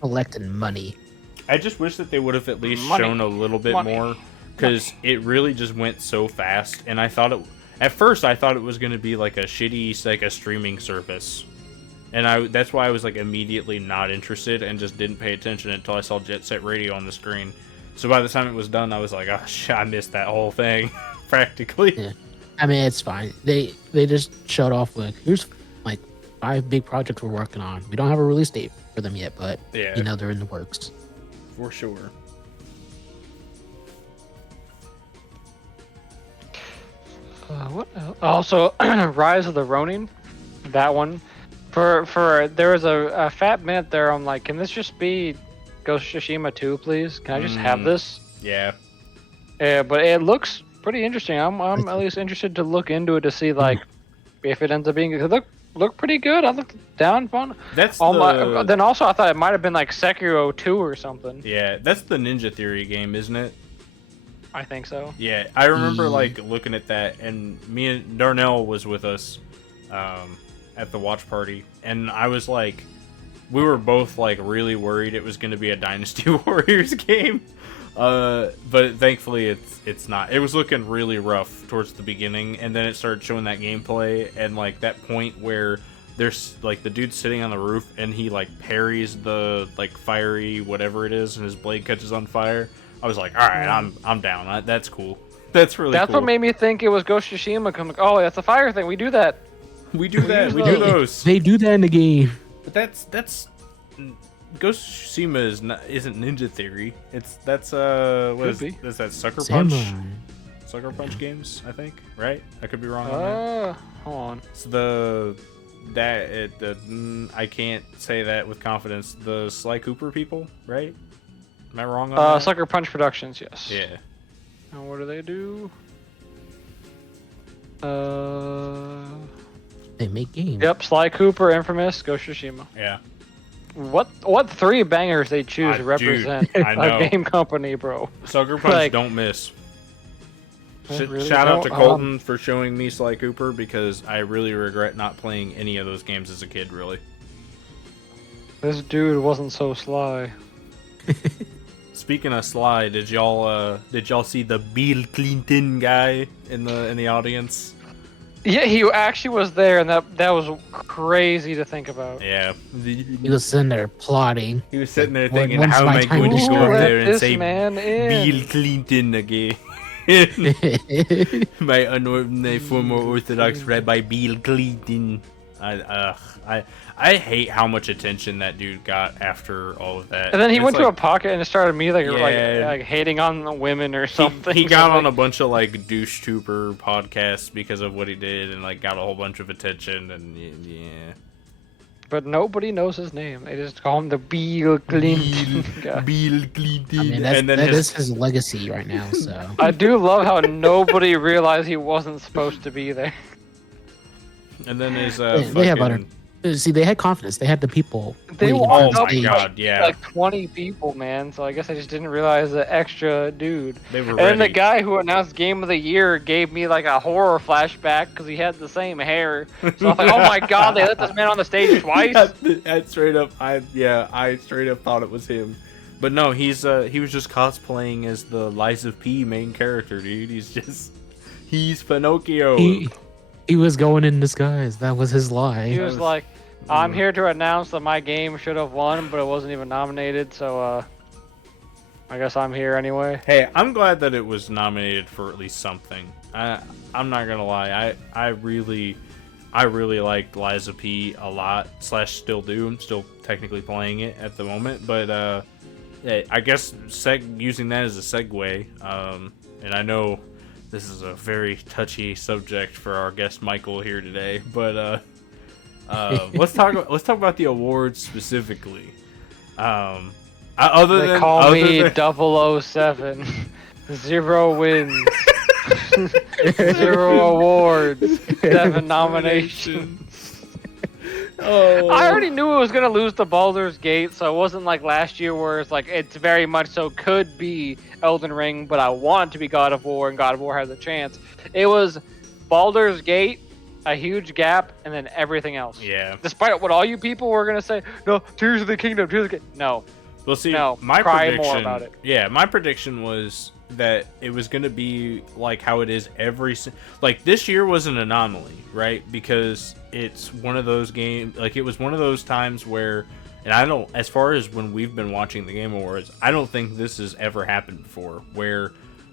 collecting money. I just wish that they would have at least shown a little bit more, because it really just went so fast. And I thought at first I thought it was going to be like a shitty Sega streaming service, And that's why I was like immediately not interested and just didn't pay attention until I saw Jet Set Radio on the screen. So by the time it was done, I was like, oh shit, I missed that whole thing practically. Yeah. I mean, it's fine. They just showed off like, here's like 5 big projects we're working on. We don't have a release date for them yet, but Yeah. you know they're in the works. For sure. What else? Also, Rise of the Ronin, that one. For there was a fat minute there. I'm like, can this just be Ghost of Tsushima 2, please? Can I just have this? Yeah. But it looks pretty interesting. I'm at least interested to look into it to see like if it ends up being. It look pretty good. I looked down fun. That's Then also I thought it might have been like Sekiro 2 or something. Yeah, that's the Ninja Theory game, isn't it? I think so. Yeah, I remember like looking at that, and me and Darnell was with us at the watch party, and I was like, we were both like really worried it was going to be a Dynasty Warriors game, but thankfully it's not. It was looking really rough towards the beginning, and then it started showing that gameplay, and like that point where there's like the dude sitting on the roof, and he like parries the like fiery whatever it is, and his blade catches on fire. I was like, all right, I'm down. That's cool. That's really That's cool. what made me think it was Ghost of Tsushima. 'Cause I'm like, oh, that's a fire thing. We do that. We do that. We do those. They do that in the game. But that's Ghost of Tsushima isn't Ninja Theory. That's what is that Sucker Punch? Samurai. Sucker Punch games, I think. Right? I could be wrong on that. Hold on. It's I can't say that with confidence. The Sly Cooper people, right? Am I wrong on that? Sucker Punch Productions, yes. Yeah. And what do they do? They make games. Yep, Sly Cooper, Infamous, Ghost of Tsushima. Yeah. What 3 bangers they choose to represent dude, I know. a game company, bro. Sucker Punch Like- don't miss. Really? Shout out to No, Colton for showing me Sly Cooper, because I really regret not playing any of those games as a kid, really. This dude wasn't so sly. Speaking of Sly, did y'all see the Bill Clinton guy in the audience? Yeah, he actually was there, and that was crazy to think about. Yeah. He was sitting there plotting. He was sitting there When- thinking, when's how am my I time going to to go shine? up Let there and this say man in. Bill Clinton again? My unorthodox former Orthodox Rabbi Bill Clinton. I hate how much attention that dude got after all of that. And then he It's went to a like- pocket and started me Yeah. like hating on the women or something. He got So, on a bunch of like douche trooper podcasts because of what he did, and like got a whole bunch of attention, and yeah. but nobody knows his name. They just call him the Bill Clinton guy. Bill Clinton. I mean, and then that is his legacy right now. So I do love how nobody realized he wasn't supposed to be there. and then his they have other. See, they had confidence. They had the people. They waiting walked on Oh up my stage. god, yeah. Like 20 people, man. So I guess I just didn't realize the extra dude. They were And then the ready. guy who announced Game of the Year gave me like a horror flashback because he had the same hair. So I was like, oh my god, they let this man on the stage twice. I straight up, I straight up thought it was him. But no, he was just cosplaying as the Lies of P main character, dude. He's Pinocchio. He was going in disguise. That was his lie. He was like, I'm here to announce that my game should have won, but it wasn't even nominated, so I guess I'm here anyway. Hey, I'm glad that it was nominated for at least something. I'm not gonna lie, I really liked Lies of P a lot. / still do. I'm still technically playing it at the moment, but yeah, I guess using that as a segue. And I know this is a very touchy subject for our guest Michael here today, but let's talk about the awards specifically. Other They than call other me than, 007. 0 wins. 0 awards. 7 nominations. Oh. I already knew it was gonna lose to Baldur's Gate, so it wasn't like last year where it's like it's very much so could be Elden Ring, but I want it to be God of War, and God of War has a chance. It was Baldur's Gate, a huge gap, and then everything else. Yeah. Despite what all you people were gonna say, no, Tears of the Kingdom, Tears of the Kingdom. No. Well, see, No, my cry prediction. more about it. Yeah, my prediction was that it was going to be like how it is like this year was an anomaly, right? Because it's one of those games, like it was one of those times where, and I don't, as far as when we've been watching the Game Awards, I don't think this has ever happened before where,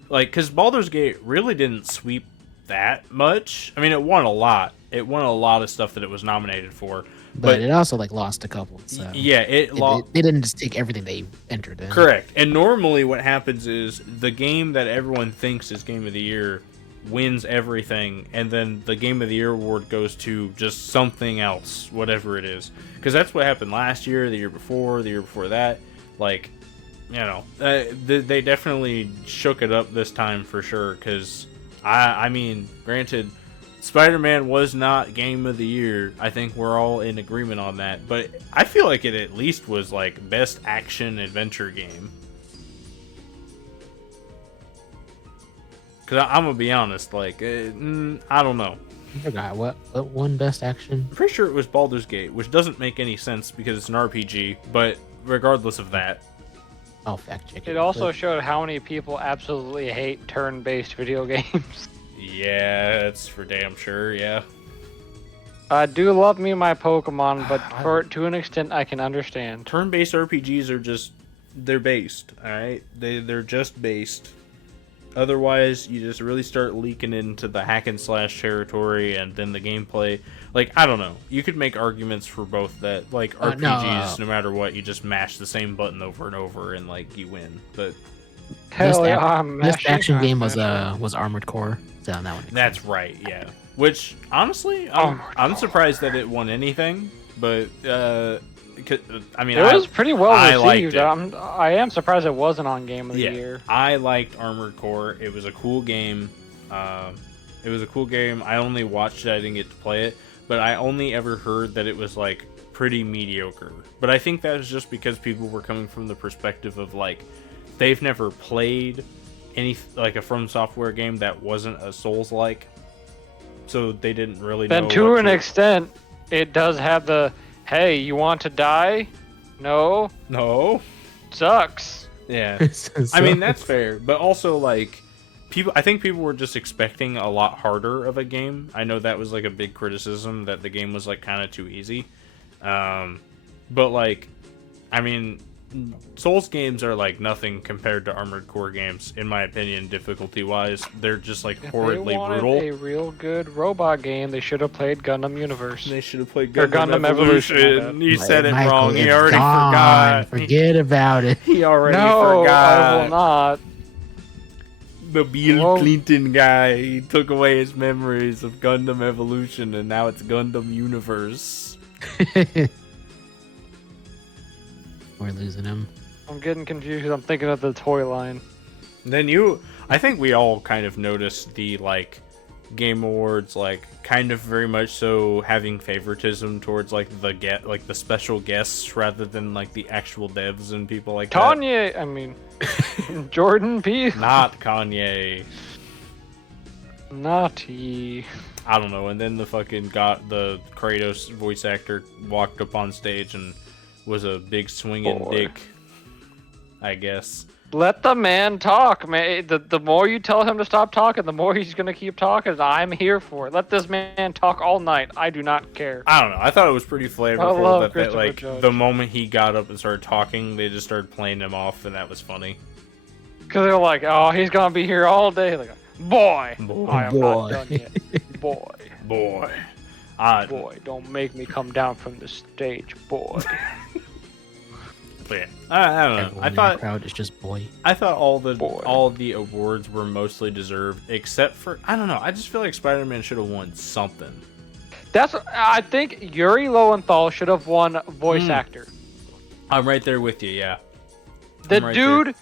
like, because Baldur's Gate really didn't sweep that much. I mean, it won a lot. It won a lot of stuff that it was nominated for. But it also like lost a couple. So yeah, they didn't just take everything they entered in. Correct. And normally what happens is the game that everyone thinks is Game of the Year wins everything, and then the Game of the Year award goes to just something else, whatever it is. Because that's what happened last year, the year before that. Like, you know, they definitely shook it up this time for sure. Because, I mean, granted, Spider-Man was not Game of the Year. I think we're all in agreement on that. But I feel like it at least was like best action adventure game. Because I'm going to be honest, like, I don't know. I forgot what won best action. I'm pretty sure it was Baldur's Gate, which doesn't make any sense because it's an RPG. But regardless of that. I'll fact check it. It also showed how many people absolutely hate turn-based video games. Yeah, it's for damn sure, yeah. I do love me my Pokemon, but to an extent I can understand. Turn-based RPGs are just, they're based, alright? They're just based. Otherwise, you just really start leaking into the hack and slash territory and then the gameplay. Like, I don't know. You could make arguments for both that, like, RPGs, no matter what, you just mash the same button over and over and, like, you win. But Hell yeah, best action game was Armored Core. So that one. That's right, yeah. Which honestly, I'm surprised that it won anything. But I mean, it was pretty well received. I am surprised it wasn't on Game of the Year. I liked Armored Core. It was a cool game. I only watched it. I didn't get to play it, but I only ever heard that it was like pretty mediocre. But I think that was just because people were coming from the perspective of like they've never played any like a From Software game that wasn't a Souls-like, so they didn't really know. And to an extent, it does have the hey, you want to die? No. Sucks. Yeah. I mean that's fair, but also like I think people were just expecting a lot harder of a game. I know that was like a big criticism that the game was like kind of too easy, but like, I mean. Souls games are like nothing compared to Armored Core games, in my opinion, difficulty-wise. They're just like horridly brutal. A real good robot game, they should have played Gundam Universe. They should have played Gundam Evolution. You said it wrong. He already forgot. Forget about it. He already forgot. I will not. The Bill Clinton guy. He took away his memories of Gundam Evolution, and now it's Gundam Universe. We're losing him. I'm getting confused. I'm thinking of the toy line. Then I think we all kind of noticed the like Game Awards, like kind of very much so having favoritism towards like the special guests rather than like the actual devs and people like Kanye. I mean, Jordan Peele. Not Kanye. Naughty. I don't know. And then the Kratos voice actor walked up on stage and was a big swinging dick, I guess. Let the man talk, man. The more you tell him to stop talking, the more he's gonna keep talking. I'm here for it. Let this man talk all night. I do not care. I don't know. I thought it was pretty flavorful that like Judge. The moment he got up and started talking, they just started playing him off, and that was funny. Because they're like, oh, he's gonna be here all day. Like, boy, I am not done yet. Boy. Boy, don't make me come down from the stage, boy. But yeah, I don't know. Everyone in the crowd is just boy. I thought all the awards were mostly deserved, except for I don't know. I just feel like Spider-Man should have won something. I think Yuri Lowenthal should have won voice actor. I'm right there with you. Yeah. The dude,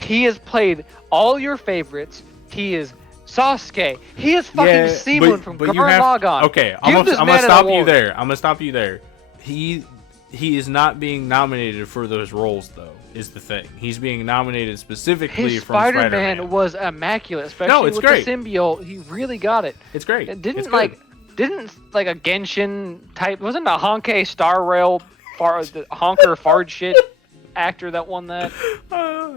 he has played all your favorites. He is Sasuke. He is fucking Simun from Gurren Lagann. Okay, I'm gonna stop you there. He is not being nominated for those roles, though, is the thing. He's being nominated specifically His from Spider-Man. Spider-Man was immaculate, especially with great. the symbiote. He really got it. It's great. It didn't like a Genshin type. Wasn't a Honkai Star Rail the honker fard shit actor that won that?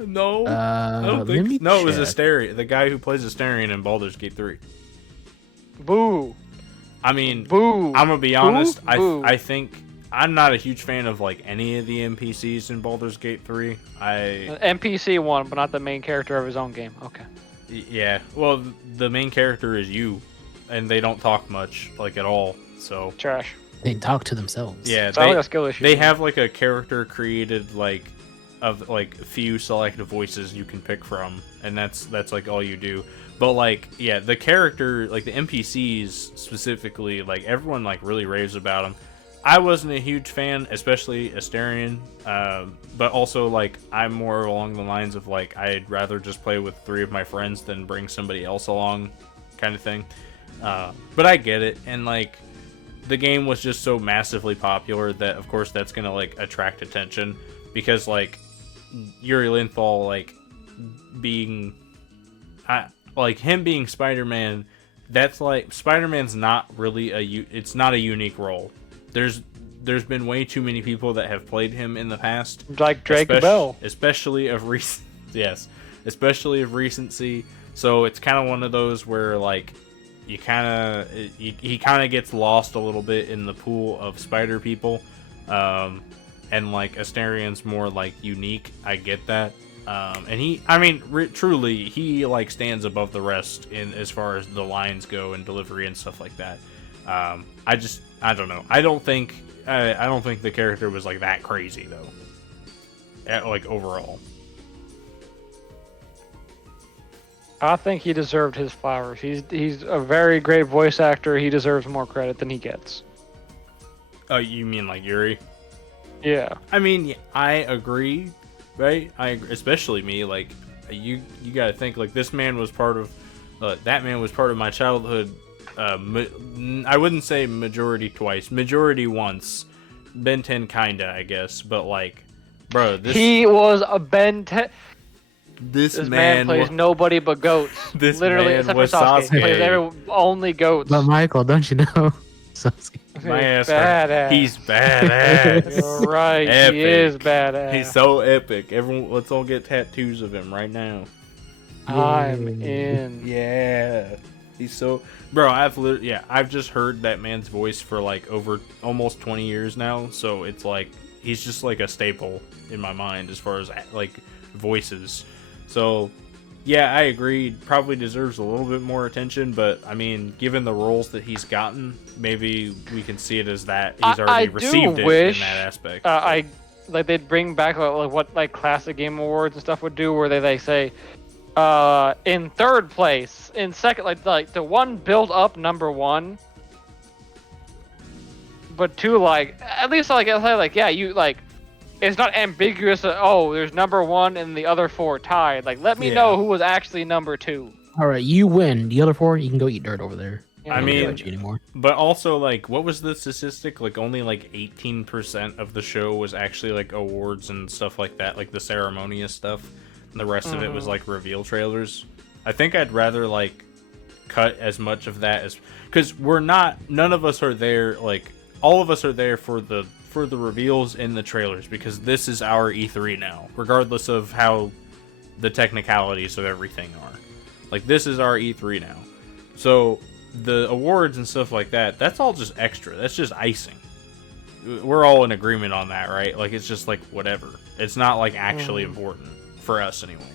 No, I don't let me think. No, it was check. Astarion, the guy who plays Astarion in Baldur's Gate 3. Boo. I mean, Boo. I'm gonna be Who? honest. Boo. I think I'm not a huge fan of like any of the NPCs in Baldur's Gate 3. NPC one, but not the main character of his own game. Okay. Yeah. Well, the main character is you, and they don't talk much, like at all. So Trash. They talk to themselves. yeah, Sounds like a skill issue. they have like a character created like of like a few selective voices you can pick from, and that's like all you do. But like yeah, the character like the NPCs specifically, like everyone like really raves about them. I wasn't a huge fan, especially Astarion, but also like I'm more along the lines of like I'd rather just play with 3 of my friends than bring somebody else along, kind of thing. But I get it, and like the game was just so massively popular that of course that's gonna like attract attention, because like Yuri Linthal like being like him being Spider-Man, that's like Spider-Man's not really it's not a unique role. There's been way too many people that have played him in the past, Like Drake Bell. especially of recent. Yes, especially of recency. So it's kind of one of those where like he kind of gets lost a little bit in the pool of Spider people, and like Astarion's more like unique. I get that. And truly, he like stands above the rest in as far as the lines go and delivery and stuff like that. I don't know. I don't think the character was like that crazy though. Like overall, I think he deserved his flowers. He's a very great voice actor. He deserves more credit than he gets. oh, you mean like Yuri? Yeah. I mean, yeah, I agree, right? Especially me. Like, you gotta think like this man was part of, that man was part of my childhood. I wouldn't say majority twice, majority once. Ben 10 kinda, I guess, but like, bro, He was a Ben 10. this This man man plays nobody but goats. This Literally, man except was for Sasuke. He plays Sasuke. only goats. But Michael, don't you know? Sasuke. my ass. Badass. He's badass. You're right. Epic. He is badass. He's so epic. Everyone, let's all get tattoos of him right now. I'm in. Yeah, he's so, bro. I've just heard that man's voice for like over almost 20 years now. So it's like he's just like a staple in my mind as far as like voices. So yeah, I agree. Probably deserves a little bit more attention, but I mean, given the roles that he's gotten, maybe we can see it as that he's already received it in that aspect. I like they'd bring back like what like classic game awards and stuff would do, where they say in third place, in second, like the one build up number one, but two like at least like yeah, you like it's not ambiguous. Oh, there's number one and the other 4 tied. Like, let me know who was actually number 2. All right, you win. The other 4, you can go eat dirt over there. Yeah, I mean, anymore. But also, like, what was the statistic? Like, only like 18% of the show was actually like awards and stuff like that, like the ceremonious stuff. And the rest of it was like reveal trailers. I think I'd rather like cut as much of that as, because none of us are there. Like, all of us are there for the reveals in the trailers, because this is our E3 now, regardless of how the technicalities of everything are. Like, this is our E3 now. So the awards and stuff like that, that's all just extra. That's just icing. We're all in agreement on that, right? Like, it's just like whatever. It's not like actually important for us anyway.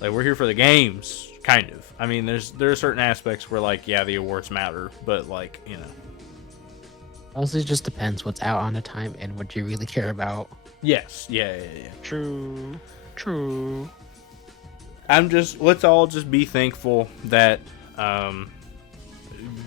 Like, we're here for the games, kind of. I mean, there are certain aspects where like, yeah, the awards matter, but like, you know. Also, it just depends what's out on the time and what you really care about. Yes. Yeah. True. Let's all just be thankful that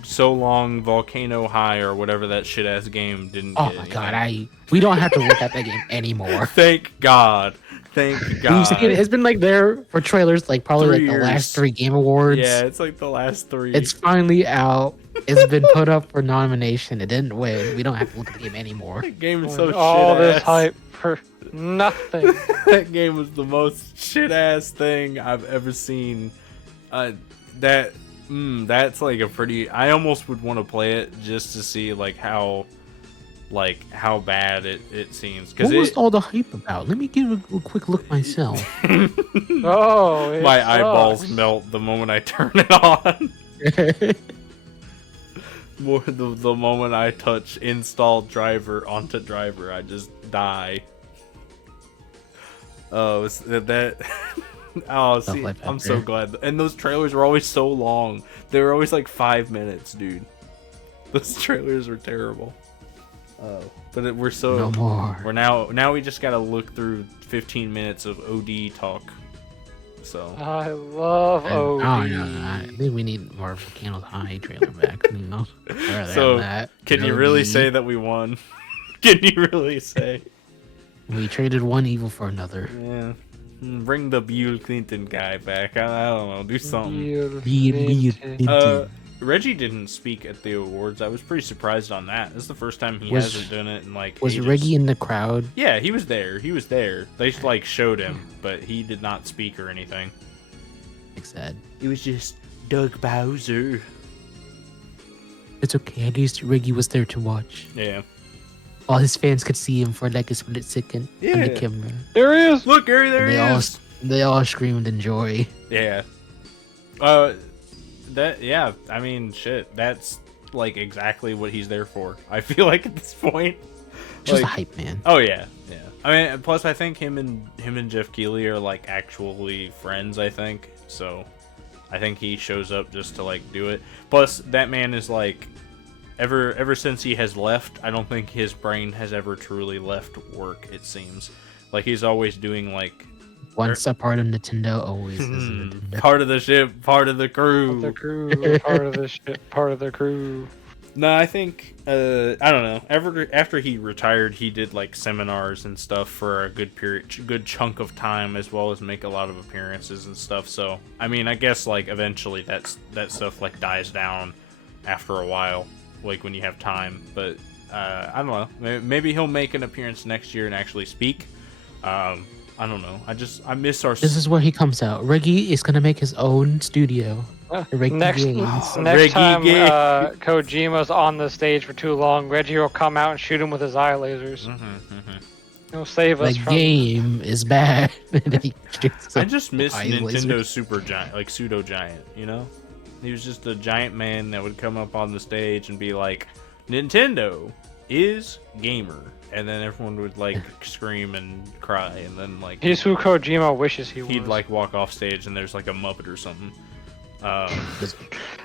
So Long Volcano High or whatever that shit ass game didn't Oh get my anything. god, we don't have to look at that game anymore. Thank God. It's been like there for trailers, like probably 3 like the last years. 3 Game Awards. Yeah, it's like the last 3. It's finally out. It's been put up for nomination. It didn't win. We don't have to look at the game anymore. That game is so All shit this ass. hype for nothing. That game was the most shit ass thing I've ever seen. That's like a pretty. I almost would want to play it just to see like how like how bad it seems. What Because was all the hype about? Let me give a quick look myself. Oh, it my eyeballs sucks. melt the moment I turn it on. More the moment I touch install driver onto driver, I just die. Oh, that. Oh, see, like that, I'm so yeah. glad. And those trailers were always so long. They were always like 5 minutes, dude. Those trailers were terrible. Oh, but we're so. No more. We're now we just gotta look through 15 minutes of OD talk. So. I love OD. I think we need more of a Candle High trailer back. You know? I'd rather So, have that. can you OD. really say that we won? Can you really say? We traded one evil for another? Yeah. Bring the Bill Clinton guy back. I don't know. Do something. Reggie didn't speak at the awards. I was pretty surprised on that. This is the first time he hasn't done it in like Was ages. Reggie in the crowd? Yeah, he was there. He was there. They like showed him, but he did not speak or anything. Like said. It was just Doug Bowser. It's okay. At least Reggie was there to watch. Yeah. All his fans could see him for like a split second on the Yeah. camera. There he is. Look, Gary, there And he is. They all screamed in joy. Yeah. Yeah, I mean, shit. That's like exactly what he's there for. I feel like at this point. Just a Like, hype man. oh yeah, yeah. I mean, plus I think him and Jeff Keighley are like actually friends. I think so. I think he shows up just to like do it. Plus, that man is like, ever since he has left, I don't think his brain has ever truly left work. It seems like he's always doing like Once a part of Nintendo, always is a Nintendo. part of the ship, part of the crew. The crew, part of the ship, part of the crew. No, I think I don't know. After he retired, he did like seminars and stuff for a good chunk of time, as well as make a lot of appearances and stuff. So, I mean, I guess like eventually that stuff like dies down after a while, like when you have time. But I don't know. Maybe he'll make an appearance next year and actually speak. I don't know. I miss our. This is where he comes out. Reggie is gonna make his own studio. Reggie Next Games. Reggie time Gay. Kojima's on the stage for too long, Reggie will come out and shoot him with his eye lasers. He'll save The us from. game is bad. I just miss eye Nintendo lasers. Super Giant, like Pseudo Giant, you know? He was just a giant man that would come up on the stage and be like, Nintendo is gamer. And then everyone would like scream and cry, and then like He's who Kojima wishes he was. he'd like walk off stage and there's like a Muppet or something.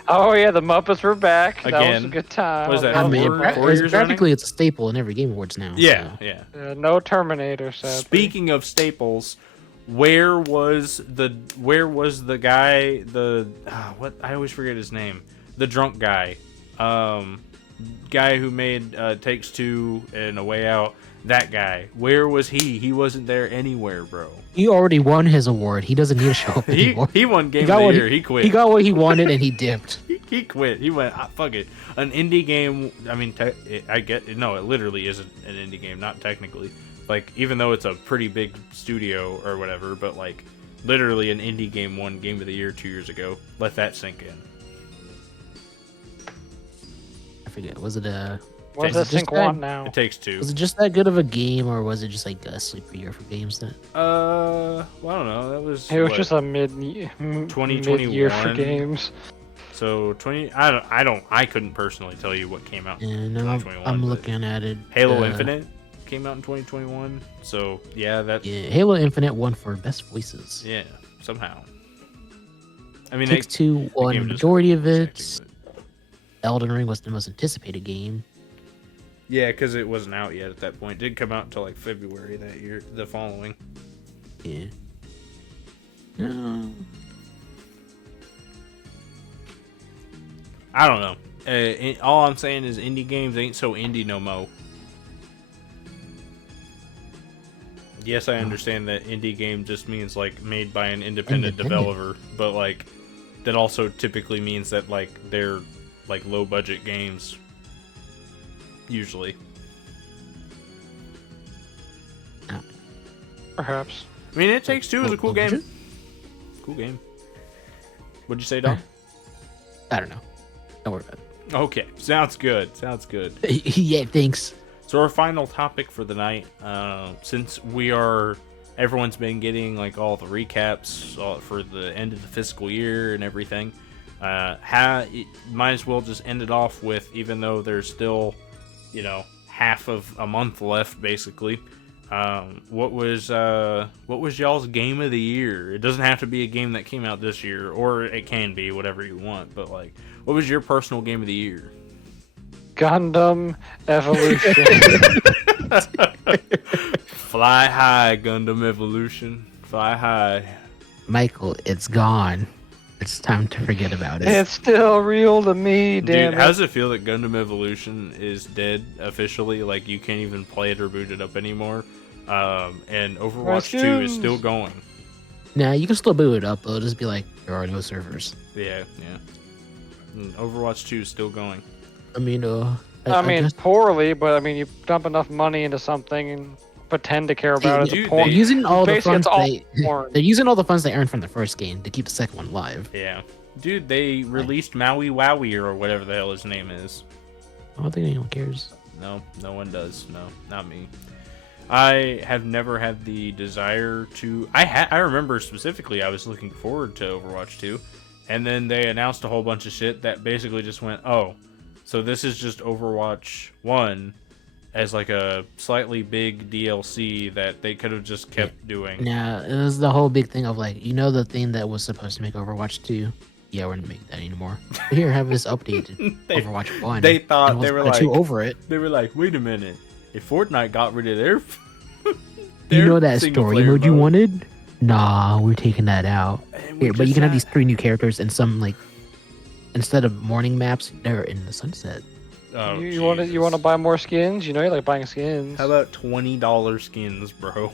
Oh yeah, the Muppets were back. That was Again. a good time. What is that, I mean, four years practically it's a staple in every Game Awards now. Yeah, so. yeah. No Terminator, sadly. Speaking of staples, where was the guy, what, I always forget his name, the drunk guy, guy who made Takes Two and A Way Out, that guy, where was he wasn't there anywhere, bro. He already won his award. He doesn't need to show up anymore. He won Game got of the what Year. He quit. He got what he wanted and he dipped. He quit. He went, fuck it. An indie game, I mean, I get it. No, it literally isn't an indie game, not technically. Like, even though it's a pretty big studio or whatever, but like, literally an indie game won Game of the Year 2 years ago. Let that sink in. I forget. Was it a? What does Was that it sync just want that- now? It Takes Two. Was it just that good of a game, or was it just like a sleeper year for games? That Well, I don't know. That was It was what, just a mid 2021 year for games. So 20. I couldn't personally tell you what came out. and 2021, I'm but looking at it. Halo Infinite came out in 2021. So yeah, that Yeah, Halo Infinite won for best voices. yeah, somehow. I mean, Takes Two the won game the just majority of got it. rejected, but- Elden Ring was the most anticipated game. Yeah, because it wasn't out yet at that point. It did come out until like February that year, the following. Yeah. No. I don't know. All I'm saying is indie games ain't so indie no mo. Yes, I understand that indie game just means like made by an independent developer, but like that also typically means that like they're like low budget games. Usually. Perhaps. I mean, It Takes Two is a cool Low game. budget? Cool game. What'd you say, Dom? I don't know. Don't worry about Okay, sounds good. Sounds good. it. Yeah, thanks. So our final topic for the night, since everyone's been getting like all the recaps for the end of the fiscal year and everything, might as well just end it off with, even though there's still, half of a month left, basically. What was y'all's game of the year? It doesn't have to be a game that came out this year, or it can be whatever you want. But like, what was your personal game of the year? Gundam Evolution. Fly high, Gundam Evolution. Fly high. Michael, it's gone. It's time to forget about it. It's still real to me, damn Dude, it. how does it feel that Gundam Evolution is dead officially? Like, you can't even play it or boot it up anymore. And Overwatch 2 is still going. Nah, you can still boot it up. It'll just be like, there are no servers. Yeah. And Overwatch 2 is still going. I mean, I mean, guess poorly, but I mean, you dump enough money into something and pretend to care about it. dude, It's a porn. they- using all the Basically, funds it's all porn. they're using all the funds they earned from the first game to keep the second one live. Yeah. Dude, they released Maui Wowie or whatever the hell his name is. I don't think anyone cares. No one does. No, not me. I have never had the desire to. I remember specifically I was looking forward to Overwatch 2, and then they announced a whole bunch of shit that basically just went, oh, so this is just Overwatch 1 as like a slightly big DLC that they could have just kept doing. Now, it was the whole big thing of like, the thing that was supposed to make Overwatch 2? Yeah, we're not making that anymore. Here, have this updated Overwatch 1. They thought and they we'll were put like, two over it. They were like, wait a minute, if Fortnite got rid of their You know that story single-player mode you mode, wanted? Nah, we're taking that out. and we Here, but you just can have had- these 3 new characters and some like, instead of morning maps, they're in the sunset. Oh, you want to buy more skins? You know you like buying skins. How about $20 skins, bro?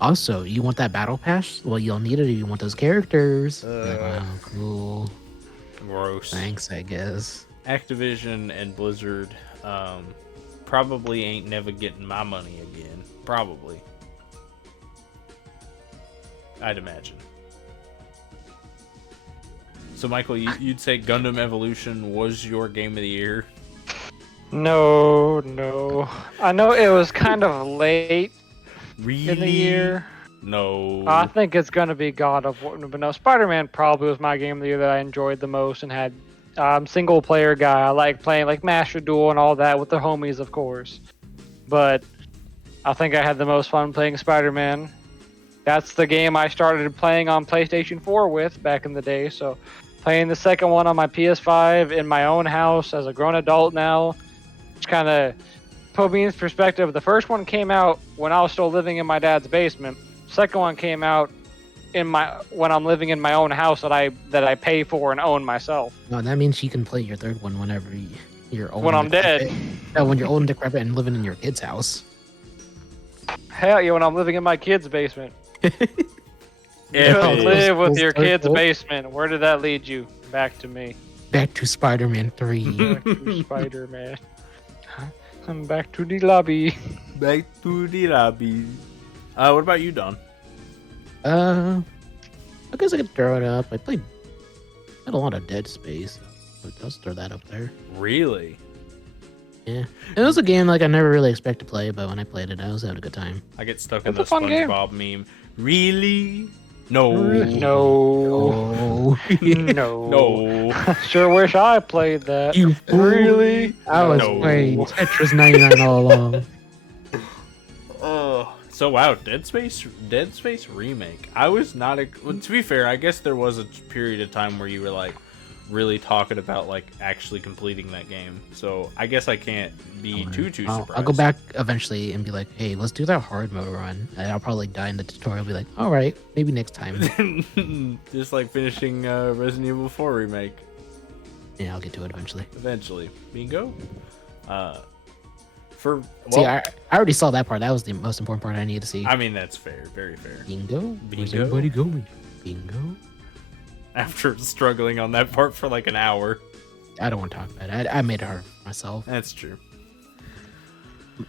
Also, you want that battle pass? Well, you'll need it if you want those characters. Like, Uh. wow, cool. Gross. Thanks, I guess. Activision and Blizzard probably ain't never getting my money again. Probably. I'd imagine. So, Michael, you'd say Gundam Evolution was your game of the year? No. I know it was kind of late Really? in the year. No. I think it's gonna be God of War, but no, Spider-Man probably was my game of the year that I enjoyed the most and had. Single player guy. I like playing like Master Duel and all that with the homies, of course. But I think I had the most fun playing Spider-Man. That's the game I started playing on PlayStation 4 with back in the day. So playing the second one on my PS5 in my own house as a grown adult now, it's kind of put me in perspective. The first one came out when I was still living in my dad's basement. Second one came out when I'm living in my own house that I pay for and own myself. No, that means you can play your third one whenever you're old. When and I'm dead. decrepit. No, when you're old and decrepit and living in your kid's house. Hell yeah, when I'm living in my kid's basement. Yeah, You it is. live with Full your kid's circle. basement. Where did that lead you? Back to me. Back to Spider-Man 3. Back to Spider-Man. I'm back to the lobby. Back to the lobby. What about you, Don? I guess I could throw it up. I had a lot of Dead Space. So I'll just throw that up there. Really? Yeah. It was a game like I never really expected to play, but when I played it, I was having a good time. I get stuck in It's the a fun game. SpongeBob meme. Really? No. No. Oh. No. No. Sure wish I played that. You Really? I was No. playing Tetris 99 all along. So wow, Dead Space remake. I was not. Well, to be fair, I guess there was a period of time where you were like really talking about like actually completing that game. So I guess I can't be too surprised. I'll go back eventually and be like, hey, let's do that hard mode run. And I'll probably die in the tutorial. Be like, all right, maybe next time. Just like finishing Resident Evil 4 remake. Yeah, I'll get to it eventually. Eventually, bingo. See, I already saw that part. That was the most important part I needed to see. I mean that's fair, very fair. Bingo? Where's Bingo? everybody going? Bingo? After struggling on that part for like an hour. I don't want to talk about it. I made it hard for myself. That's true.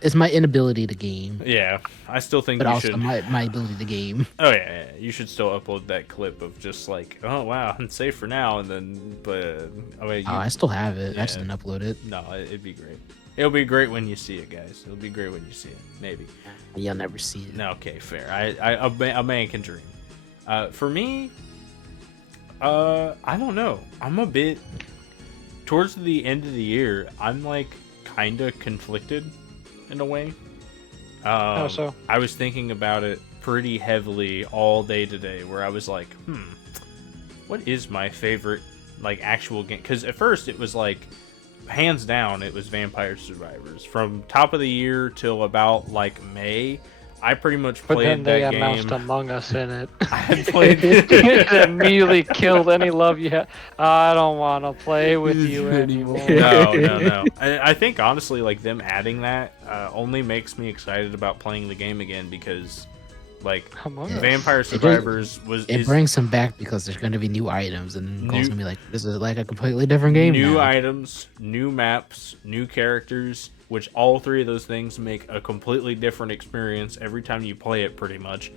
It's my inability to game, Yeah, I still think but you also should. my ability to game. Oh yeah, you should still upload that clip of just like, oh wow, it's safe for now, and then, but I mean, I still have it. I just Yeah. didn't upload it. no, it'd be great. It'll be great when you see it, guys. It'll be great when you see it. Maybe. You'll never see it. No, okay, fair. A man can dream. For me, I don't know. I'm a bit towards the end of the year. I'm like kind of conflicted in a way. How so? I was thinking about it pretty heavily all day today, where I was like, what is my favorite like actual game? Because at first it was like, hands down, it was Vampire Survivors. From top of the year till about like May, I pretty much But played then they that announced game. Among Us in it. I played It immediately killed any love you had. I don't want to play with you anymore. No. I think honestly, like them adding that only makes me excited about playing the game again, because like Among Us. Vampire Survivors It brings them back because there's going to be new items, and then Cole's going to be like, this is like a completely different game new now. items, new maps, new characters, which all three of those things make a completely different experience every time you play it, pretty much.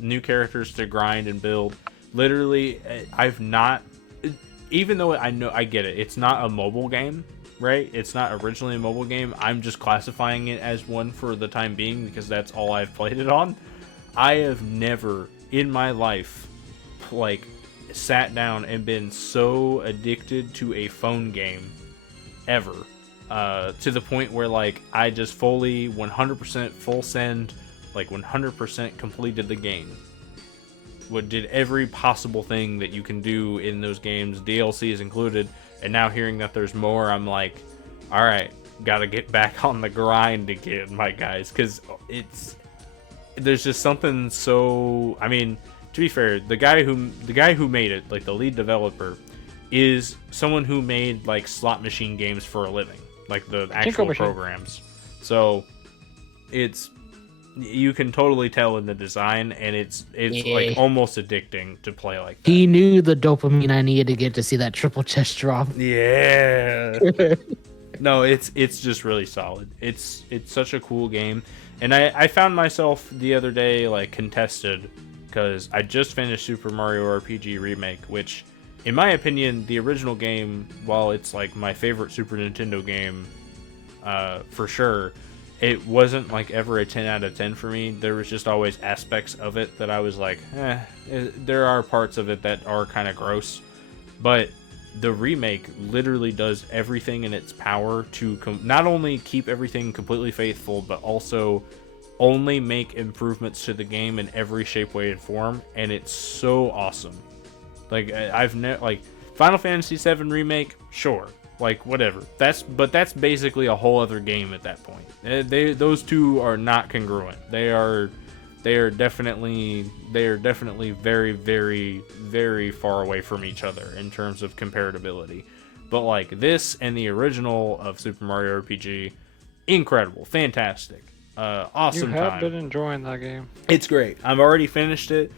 New characters to grind and build. Literally, I've not, even though I get it, it's not a mobile game, right? It's not originally a mobile game. I'm just classifying it as one for the time being because that's all I've played it on. I have never in my life like sat down and been so addicted to a phone game ever, to the point where like I just fully 100% full send, like 100% completed the game. Did every possible thing that you can do in those games, DLCs included, and now hearing that there's more, I'm like, all right, gotta get back on the grind again, my guys, because there's just something so. I mean, to be fair, the guy who made it, like the lead developer, is someone who made like slot machine games for a living, like the actual programs. So you can totally tell in the design, and it's like almost addicting to play like that. He knew the dopamine I needed to get to see that triple chest drop. Yeah. No, it's just really solid. It's such a cool game. And I found myself the other day like contested because I just finished Super Mario RPG Remake, which in my opinion, the original game, while it's like my favorite Super Nintendo game for sure, it wasn't like ever a 10 out of 10 for me. There was just always aspects of it that I was like, there are parts of it that are kind of gross. But the remake literally does everything in its power to not only keep everything completely faithful, but also only make improvements to the game in every shape, way, and form. And it's so awesome. Like I've never like Final Fantasy VII remake, sure, like whatever. That's basically a whole other game at that point. Those two are not congruent. They are definitely very, very, very far away from each other in terms of comparability. But like this and the original of Super Mario RPG, incredible, fantastic, awesome. You have time. been enjoying that game. It's great. I've already finished it.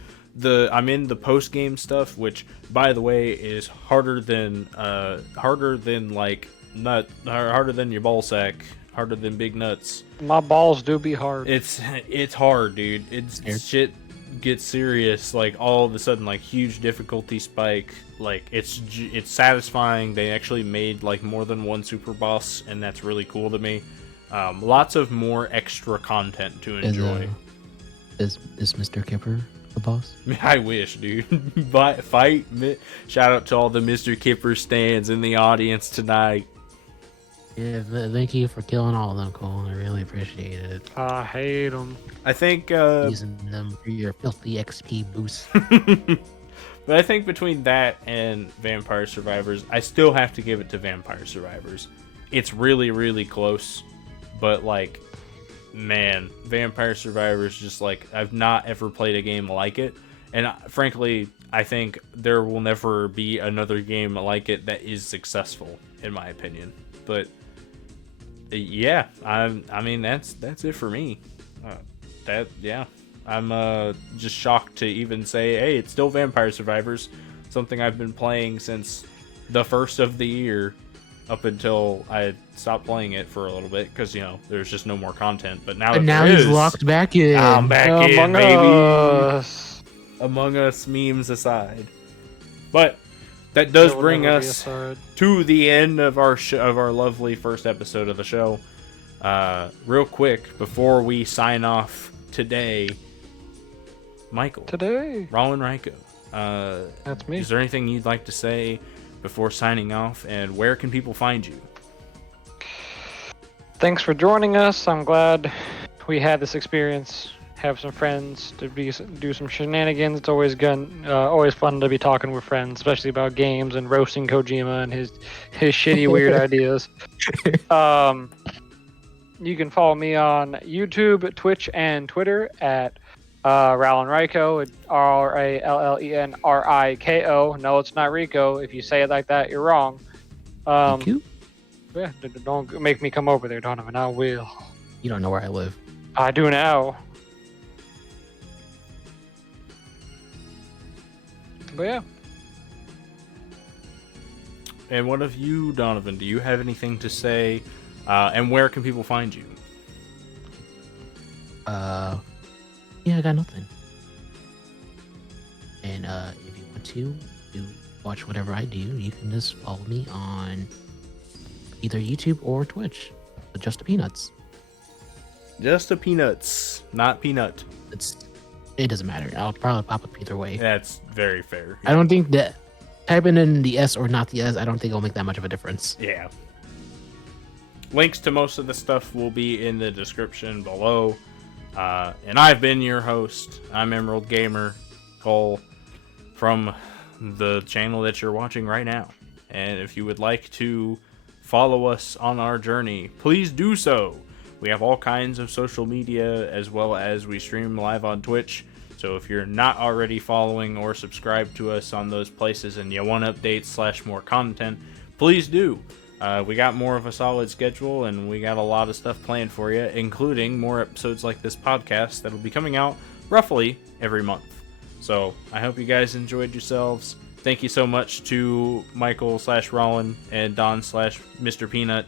I'm in the post game stuff, which by the way is harder than like harder than your ball sack. Harder than big nuts. My balls do be hard. It's hard, dude. Shit gets serious. Like all of a sudden, like huge difficulty spike. Like it's satisfying. They actually made like more than one super boss, and that's really cool to me. Lots of more extra content to enjoy. Is Mr. Kipper the boss? I wish, dude. Shout out to all the Mr. Kipper stands in the audience tonight. Yeah, thank you for killing all of them, Cole. I really appreciate it. I hate them. I think using them for your filthy XP boost. But I think between that and Vampire Survivors, I still have to give it to Vampire Survivors. It's really, really close, but like, man, Vampire Survivors, just like, I've not ever played a game like it, and frankly, I think there will never be another game like it that is successful, in my opinion. But yeah, I mean that's it for me. I'm just shocked to even say, hey, it's still Vampire Survivors, something I've been playing since the first of the year, up until I stopped playing it for a little bit because there's just no more content. But now, he's locked back in. I'm back in, Among baby. Us. Among Us memes aside, but that does There will bring never be a us third. to the end of our of our lovely first episode of the show. Real quick, before we sign off today, Michael, Roland Ryko, That's me. is there anything you'd like to say before signing off, and where can people find you? Thanks for joining us. I'm glad we had this experience. Have some friends to do some shenanigans. It's always always fun to be talking with friends, especially about games and roasting Kojima and his shitty weird ideas. You can follow me on YouTube, Twitch, and Twitter at Rallen Ryko, RALLENRIKO. No, it's not Rico. If you say it like that, you're wrong. Thank you. Yeah, don't make me come over there, Donovan. I will. You don't know where I live. I do now. But yeah. And what of you, Donovan? Do you have anything to say? And where can people find you? Yeah, I got nothing. And if you want to watch whatever I do, you can just follow me on either YouTube or Twitch. But just the Peanuts. Just a Peanuts, not Peanut. It doesn't matter. I'll probably pop up either way. That's very fair. I don't think that typing in the S or not the S, I don't think it'll make that much of a difference. Yeah. Links to most of the stuff will be in the description below. And I've been your host. I'm Emerald Gamer Cole from the channel that you're watching right now. And if you would like to follow us on our journey, please do so. We have all kinds of social media, as well as we stream live on Twitch. So if you're not already following or subscribed to us on those places and you want updates / more content, please do. We got more of a solid schedule, and we got a lot of stuff planned for you, including more episodes like this podcast that'll be coming out roughly every month. So I hope you guys enjoyed yourselves. Thank you so much to Michael / Rollin and Don / Mr. Peanut.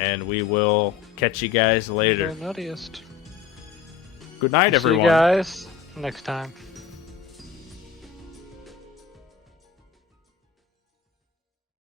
And we will catch you guys later. You're the nuttiest. Good night, everyone. See you guys next time.